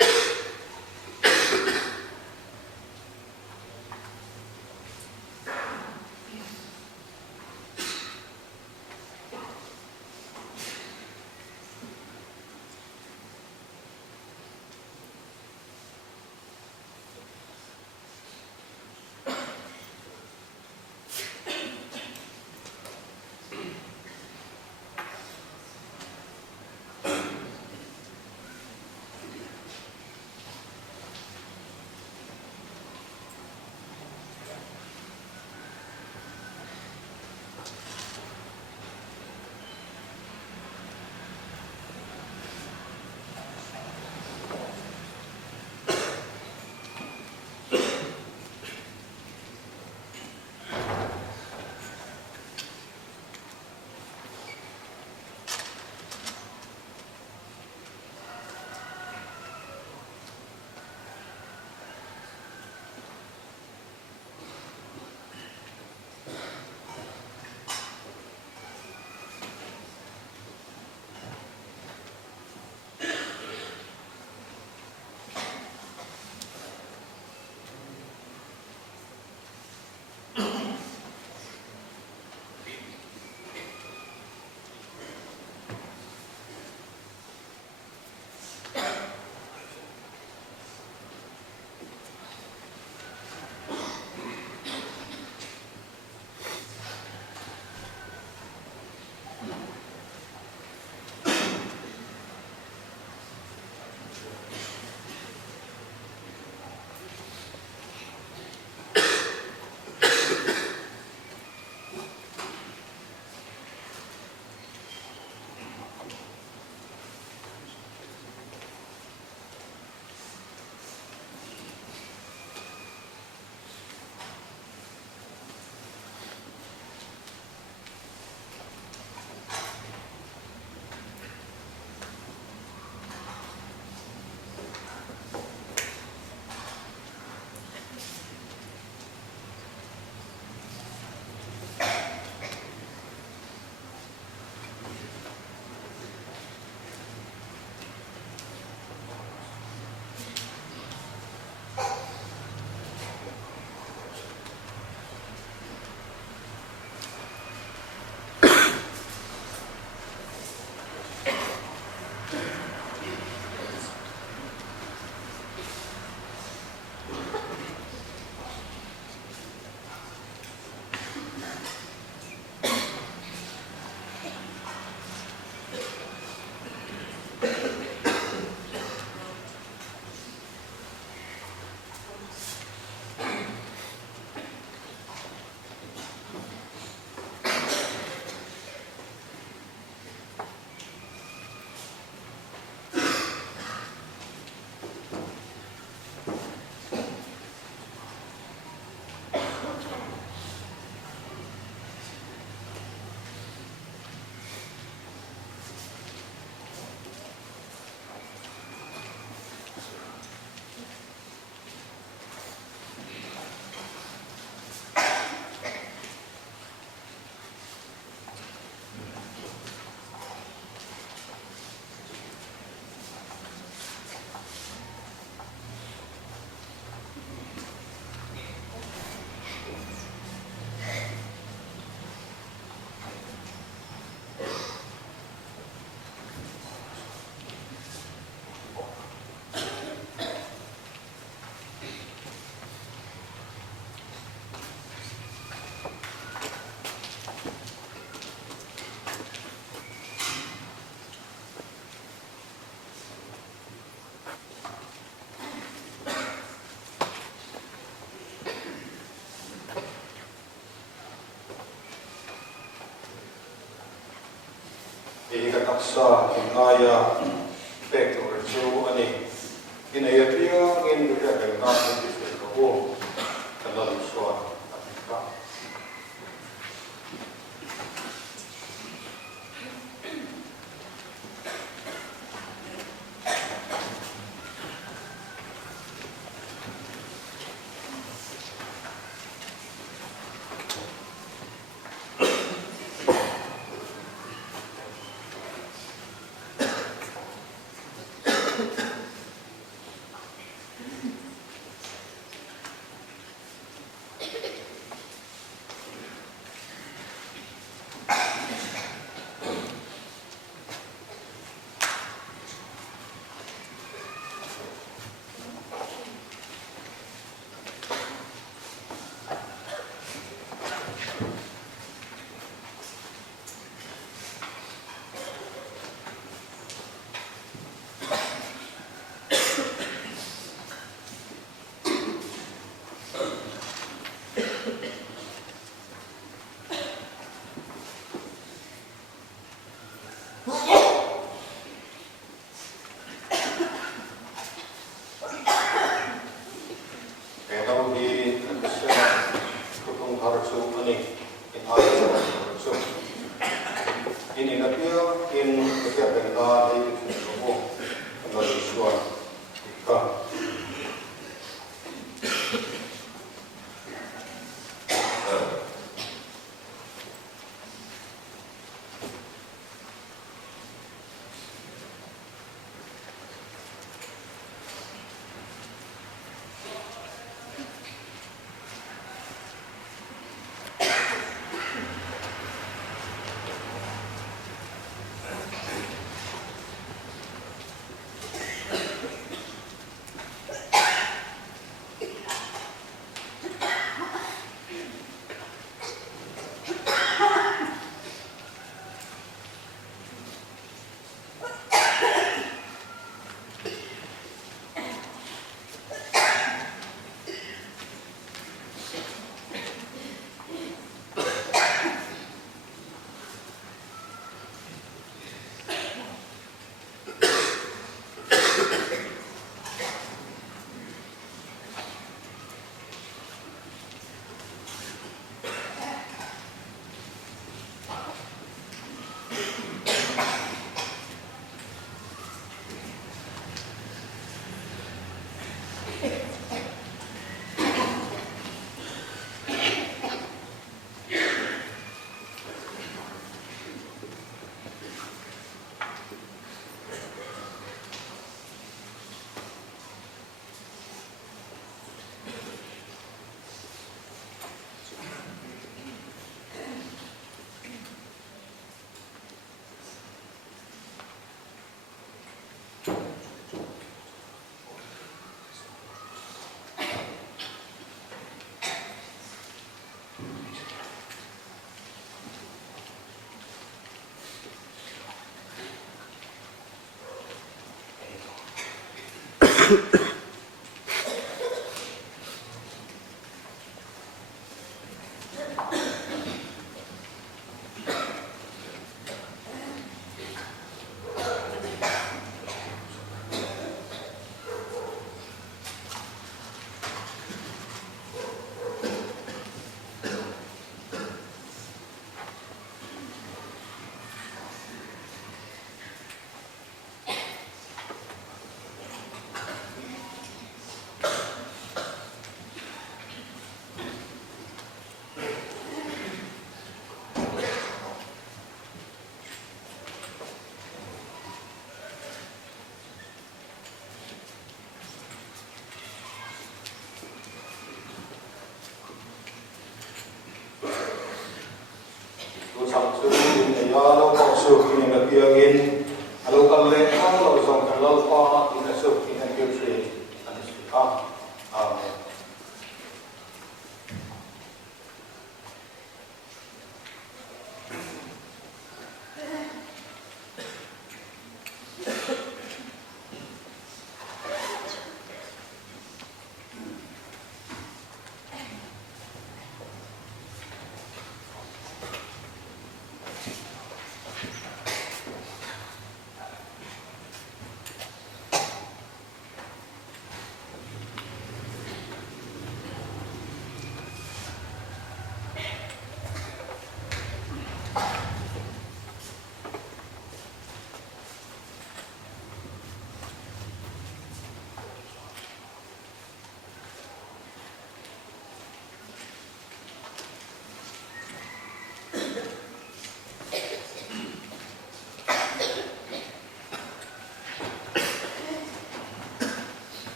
Rai Taksa in Aya Pektor Chu Ani in Ayapia in the Kagana in the Kabu Kanal Swan Afrika.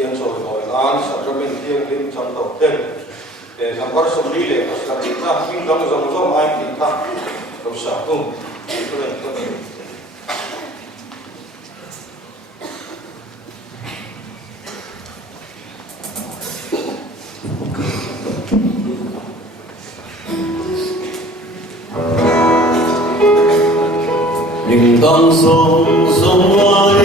thiền rồi hỏi an sacrament thiêng liêng trong đầu tên để làm bắt sống đi để làm việc ta nhưng trong dòng dòng ai thì ta đầu xã cùng Đừng con sông sông ơi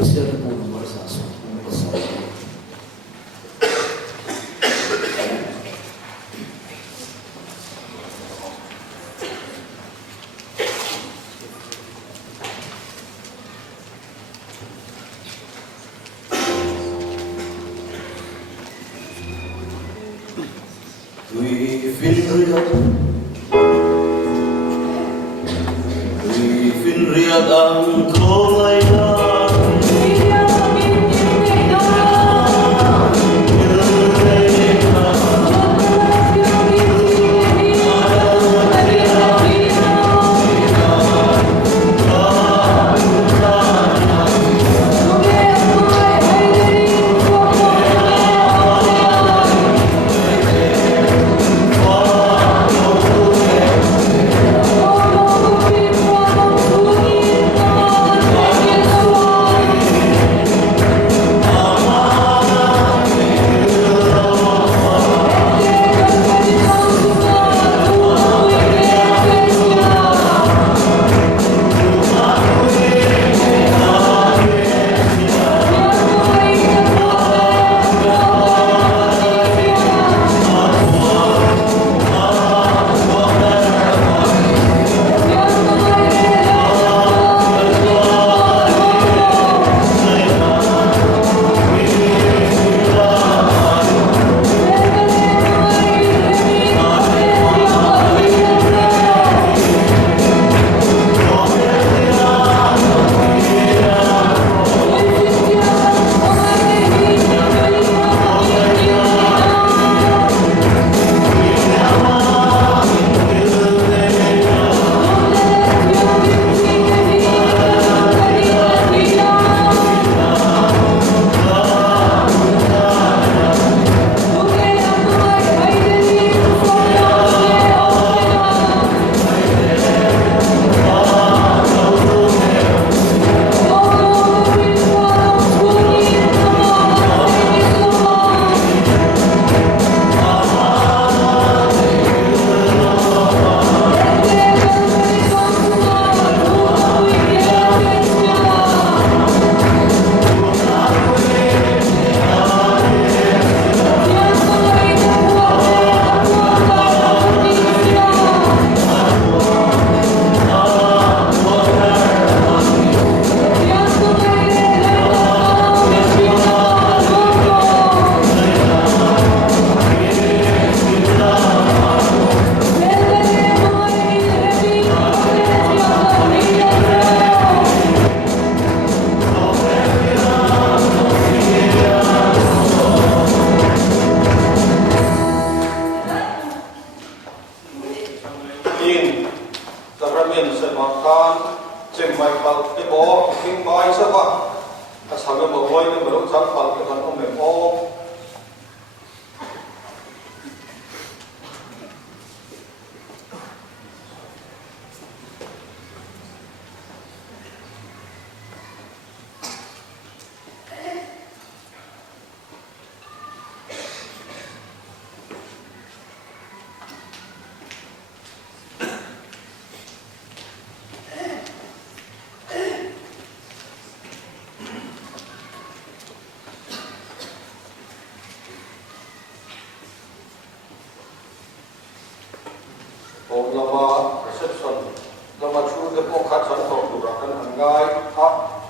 Christian po nomor satu besar. Tuifin riat ang kolainan. Oh xem bài bal cái bó kinh bài sao vậy à sao cái bó vơi cái bó trắng bal cái thằng ông mẹ bó Om Nama reception Nama chu the po khat san thok tu ra kan an gai a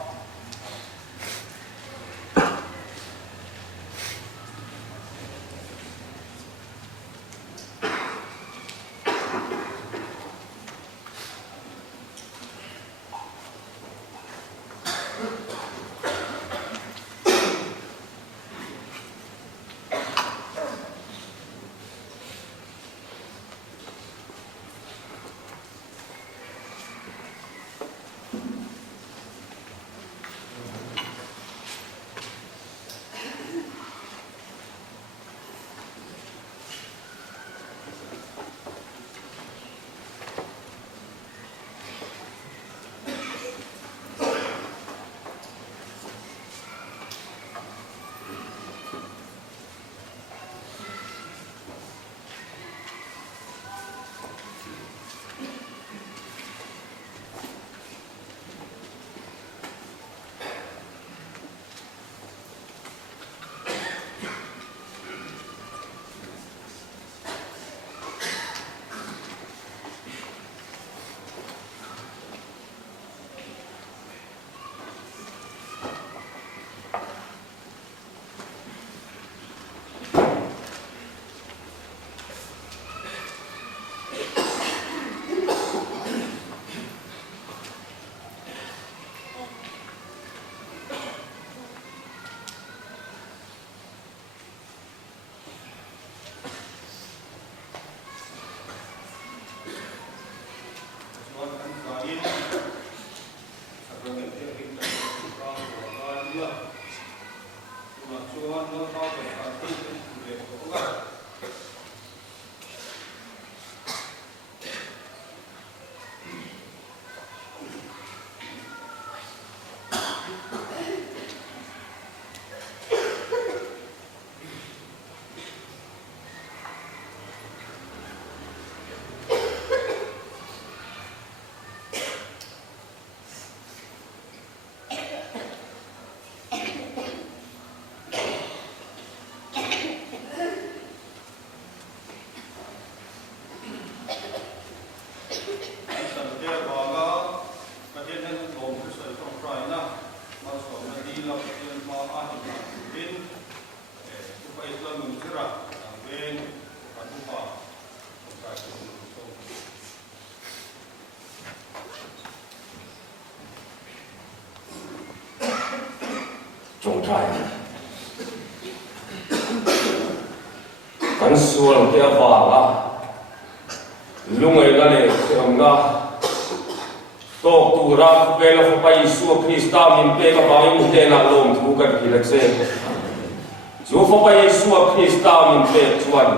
trông trai kan sual ke awa lungai la le nga to tu ra pe la fa Isu Krista min pe ka ba mu te na lom thu kan ki lek se jo fa Isu Krista min pe chuan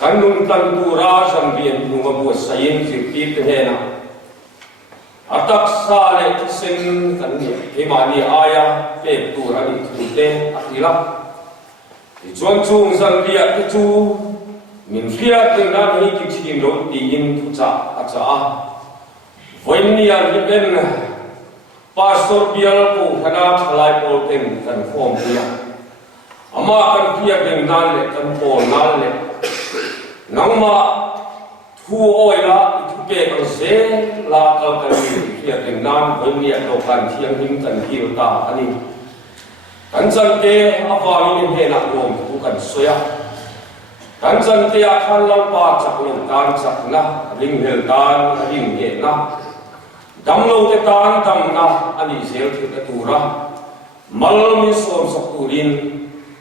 kan nun tan tu ra sam bien nu ma bu sayin ki pi te he na atak sa le sen kan ni ke ma ni aya pe tu ra ni thu te atila chuan chung sang bia te chu min fia te na ni ki chikin ro ti in thu cha a cha a voin ni an ni ben pastor bial ko khana thlai pol ten kan form bia ama kan pia ben nan le kan pol nan le nangma thu oi la thu ke kan se la kal kan pia ben nan voin ni to kan thiang him kan kil ta ani kan chan te awang in he na lom tu kan soya kan chan te a khan lam pa chak lom tan chak na ring hel tan ring he na dam lo te tan dam na ani zel the ta tura mal mi som sak turin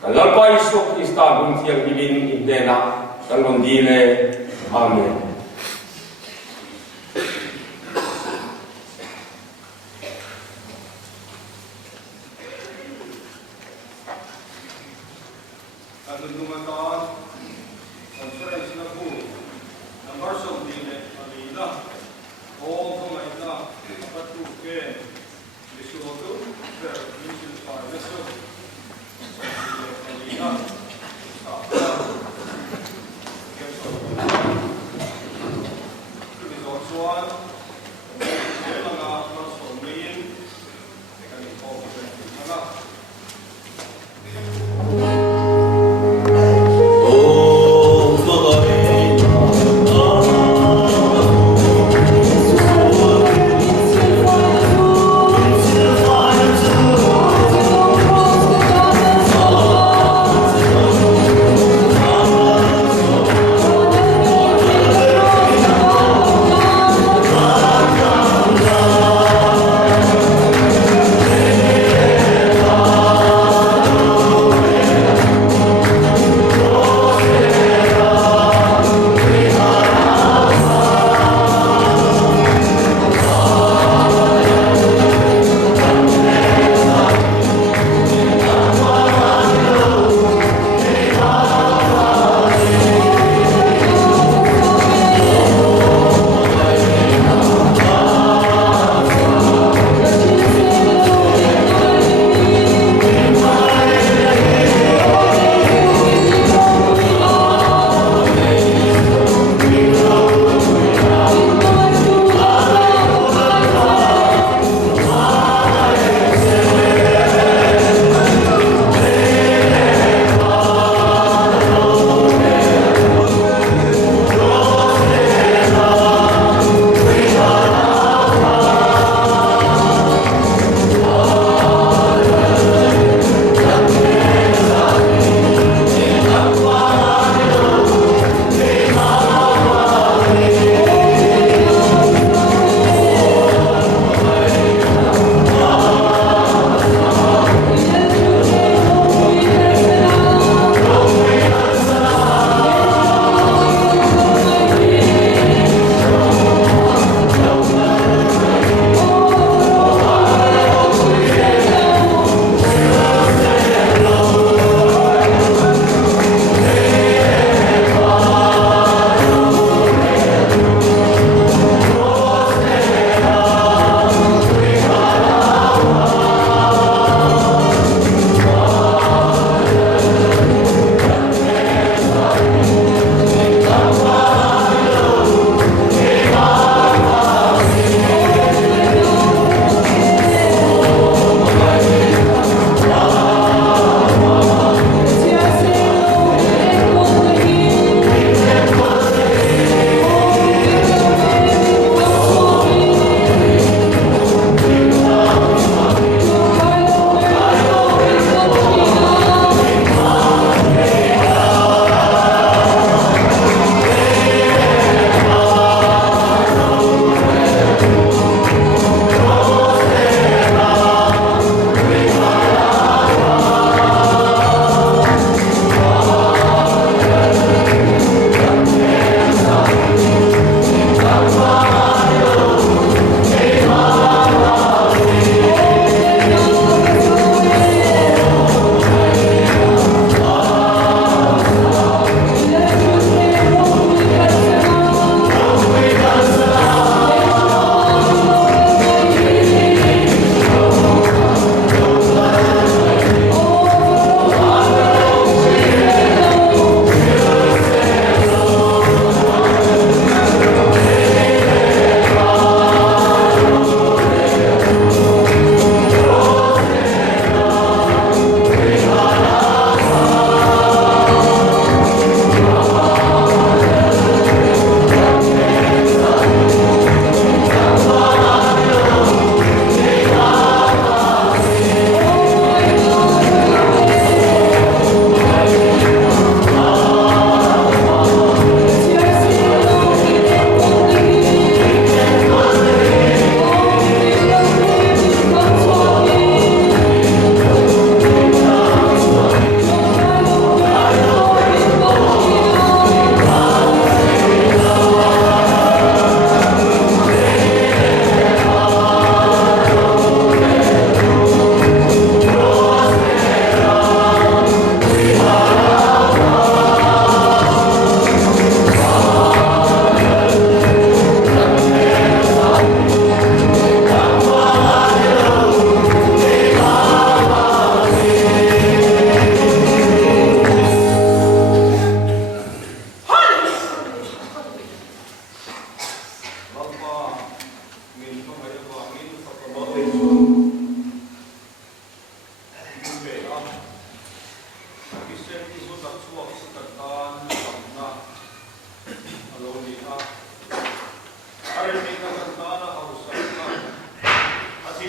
kan lal pa Isu Krista bun thiang bilin in de na kan lom di le amen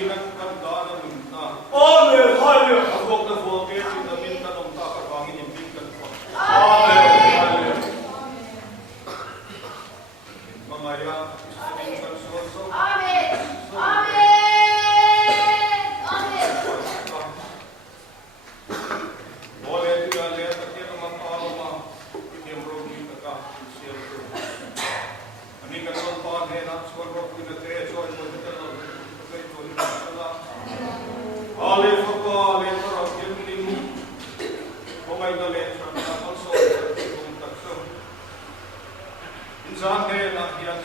sinan kan dana minna. Amen. Hallelujah. Agok na po kayo sinamin ka ng takapangin yung bingkan ko. Amen. Hallelujah. Mga yan, sinamin kan suwaso. Amen. Amen. Amen. Boleh juga lihat kaki rumah rumah yang rugi kakak siap tu. Ini kan tuan nak sekolah waktu kita soal kita nak pakai tu ini salah. Alif apa alif orang yang ini pemain dalam sama also tak so. Insan nak yang